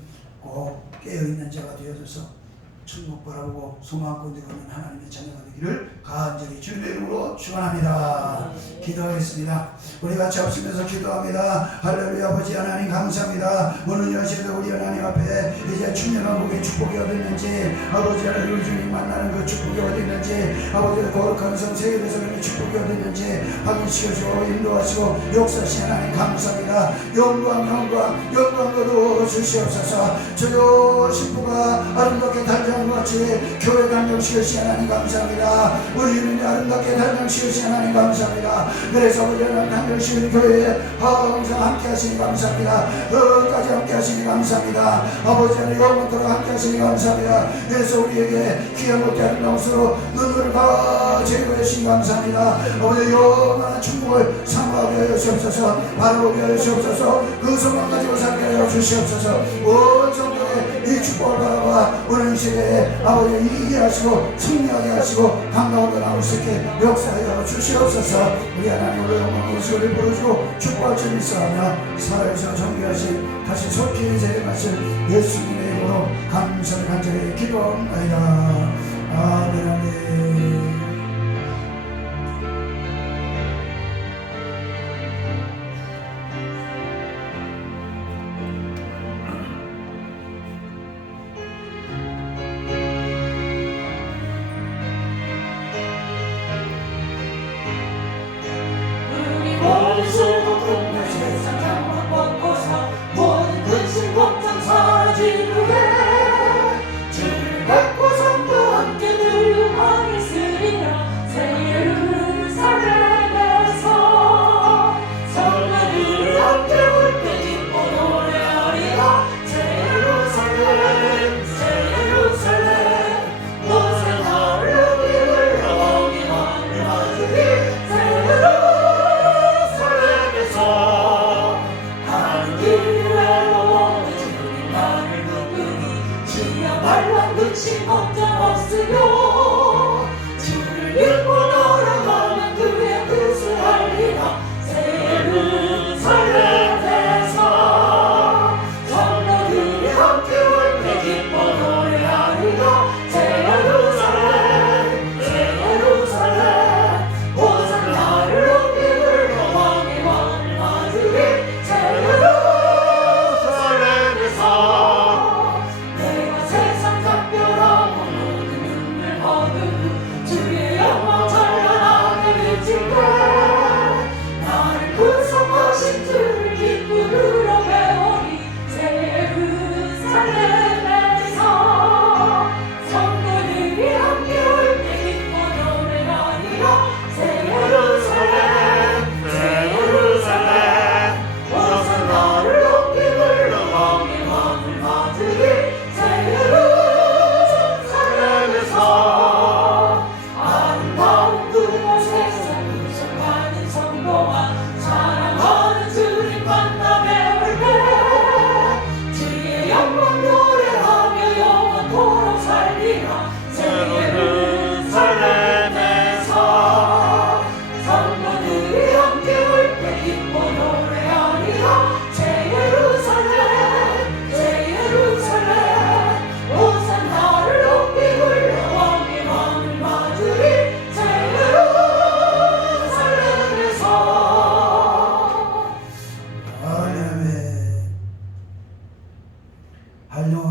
꼭 깨어있는 자가 되어져서 천국 바라보고 소망 가운데 가는 하나님의 자녀가 되기를 간절히 주님의 이름으로 축원합니다. 기도하겠습니다. 우리 같이 합심해서 기도합니다. 할렐루야. 아버지 하나님 감사합니다. 오늘 여시에도 우리 하나님 앞에 이제 충만한 복의 축복이 어디 있는지, 아버지 하나님 우리 주님 만나는 그 축복이 어디 있는지, 아버지 거룩한 성 세계에서 그 축복이 어디 있는지 확인시켜주고 인도하시고 역사하신 하나님 감사합니다. 영광 거두 주시옵소서. 주여 신부가 아름답게 단장한 것 같이 교회 단장시키신 하나님 감사합니다. 우리 주님이 아름답게 단장시키신 하나님 감사합니다. 그래서 우리 하나님 단장시키는 교회에 항상 함께 하시니 감사합니다. 끝까지 함께 하시니 감사합니다. 아버지 하나님 영원토록 함께 하시니 감사합니다. 그래서 우리에게 귀한 것들 아름다움으로 눈물을 다 제거해 주시니 감사합니다. 아버지 영원한 축복을 사모하게 하여 주시옵소서, 바라보게 하여 주시옵소서, 그 소망 가지고 살게 하여 주시옵소서. 온 성도의 이 축복을 바라봐 오늘 이 시대에 아버지 이기게 하시고 승리하게 하시고 강가운데 나올 수 있게 역사하여 주시옵소서. 우리 하나님으로 영광 소리를 부르시고 축복할 줄 믿사하며 살아계셔 정비하신 다시 속히 세례하신 예수님의 이름으로 감사를 간절히 기도합니다. 아멘. 아멘. 주를 뵙고 성도 함께 늘 하겠으리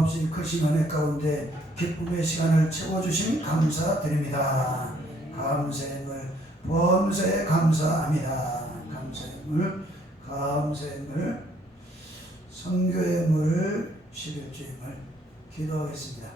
끊임없이 크신 은혜 가운데 기쁨의 시간을 채워주신 감사드립니다. 감사함을 범사에 감사합니다. 감사함을 선교의 물 11주임을 기도하겠습니다.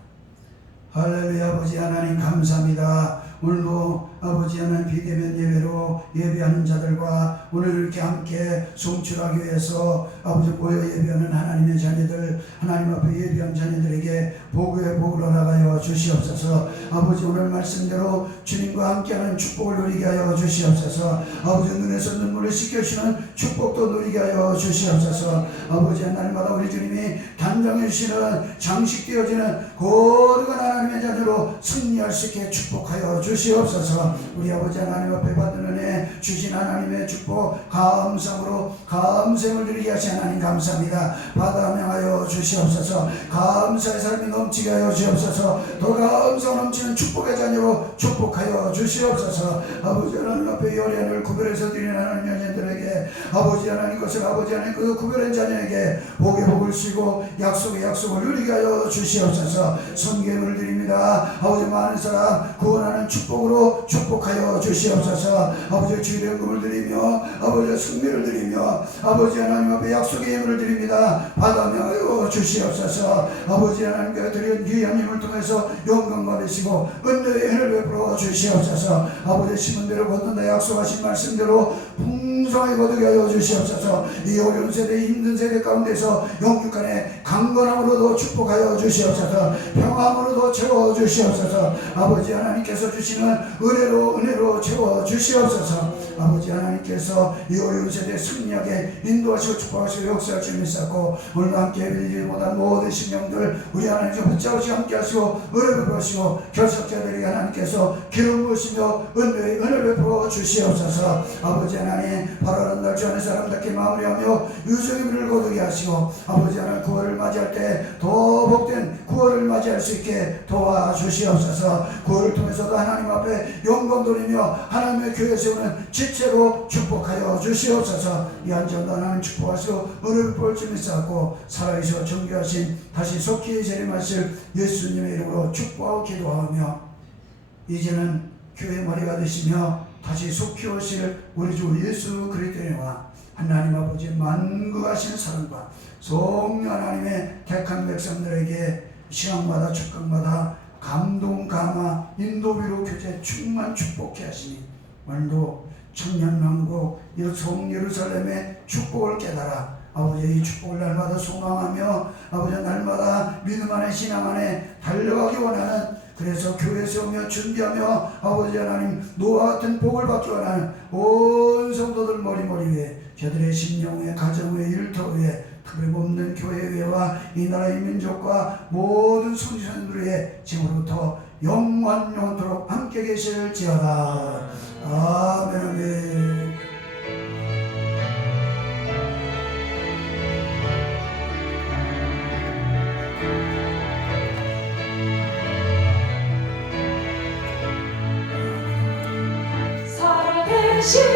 할렐루야. 아버지 하나님 감사합니다. 오늘도 아버지 하나님 비대면 예배로 예배하는 자들과 오늘 이렇게 함께 송출하기 위해서 아버지 모여 예배하는 하나님의 자녀들, 하나님 앞에 예배한 자녀들에게 복의 복을 허락하여 주시옵소서. 아버지 오늘 말씀대로 주님과 함께하는 축복을 누리게 하여 주시옵소서. 아버지 눈에서 눈물을 씻겨주시는 축복도 누리게 하여 주시옵소서. 아버지 날마다 우리 주님이 단장해 주시는 장식되어지는 거룩한 하나님의 자녀로 승리할 수 있게 축복하여 주시옵소서. 우리 아버지 하나님 앞에 받은 은혜 주신 하나님의 축복 감사함으로 감사함을 드리게 하신 하나님 감사합니다. 받아 명하여 주시옵소서. 감사의 삶이 넘치게 하여 주시옵소서. 더 감사 넘치는 축복의 자녀로 축복하여 주시옵소서. 아버지 하나님 앞에 요리하늘 구별해서 드리는 하나님 자녀들에게 아버지 하나님 것을 아버지 하나님 그 구별한 자녀에게 복의 복을 쉬고 약속의 약속을 누리게 하여 주시옵소서. 선교를 드립니다. 아버지 많은 사람 구원하는 축복으로 축복하여 주시옵소서. 아버지 주일의 은금을 드리며 아버지 승리를 드리며 아버지 하나님 앞에 약속의 예물을 드립니다. 받아명하여 주시옵소서. 아버지 하나님께 드린 귀한 힘을 통해서 영광 받으시고 은혜의 은혜를 베풀어 주시옵소서. 아버지 심은 대로 거둔다 약속하신 말씀대로 풍성하게 거두게 하여 주시옵소서. 이 어려운 세대 힘든 세대 가운데서 영육간의 강건함으로도 축복하여 주시옵소서. 평화함으로도 채워 주시옵소서. 아버지 하나님께서 주시는 은혜로 채워 주시옵소서. 아버지 하나님께서 이 어려운 세대 승리하게 인도하시고 축복하시고 역사할 줄 믿사고 오늘 함께 빌리지 못한 모든 심령들 우리 하나님께서 붙잡으시고 함께 하시고 은혜 베푸시고 결석자들에게 하나님께서 기름 부으시며 은혜를 베풀어 주시옵소서. 아버지 하나님 바라는 날 주 안에 사람답게 마무리하며 유정의 물을 거두게 하시고 아버지 하나님 구원을 맞이할 때 더 복된 구원을 맞이할 수 있게 도와주시옵소서. 구원을 통해서도 하나님 앞에 영광 돌리며 하나님의 교회 세우는 지체로 축복하여 주시옵소서. 이 안전도 하나님 축복하시고 은혜를 베풀 줄 믿사고 살아계시고 정교하신 다시 속히 재림하실 예수님의 이름으로 축복하고 기도하며 이제는 교회 머리가 되시며 다시 속히 오실 우리 주 예수 그리스도와 하나님 아버지 만국하신 사랑과 성령 하나님의 택한 백성들에게 시간마다 축복마다 감동 감화 인도 위로 교제 충만 축복해 하시니 오늘도 청년왕국 성 예루살렘의 축복을 깨달아 아버지 이 축복을 날마다 소망하며 아버지 날마다 믿음 안에 신앙 안에 달려가기 원하는 그래서 교회 세우며 준비하며 아버지 하나님 노아 같은 복을 받기 원하는 온 성도들 머리 위에 저들의 심령 위에 가정 위에 일터 위에 특별히 없는 교회 위에와 이 나라의 민족과 모든 성지자들 위에 지금부터 영원토록 함께 계실지어다. 아멘 아멘. 살아계신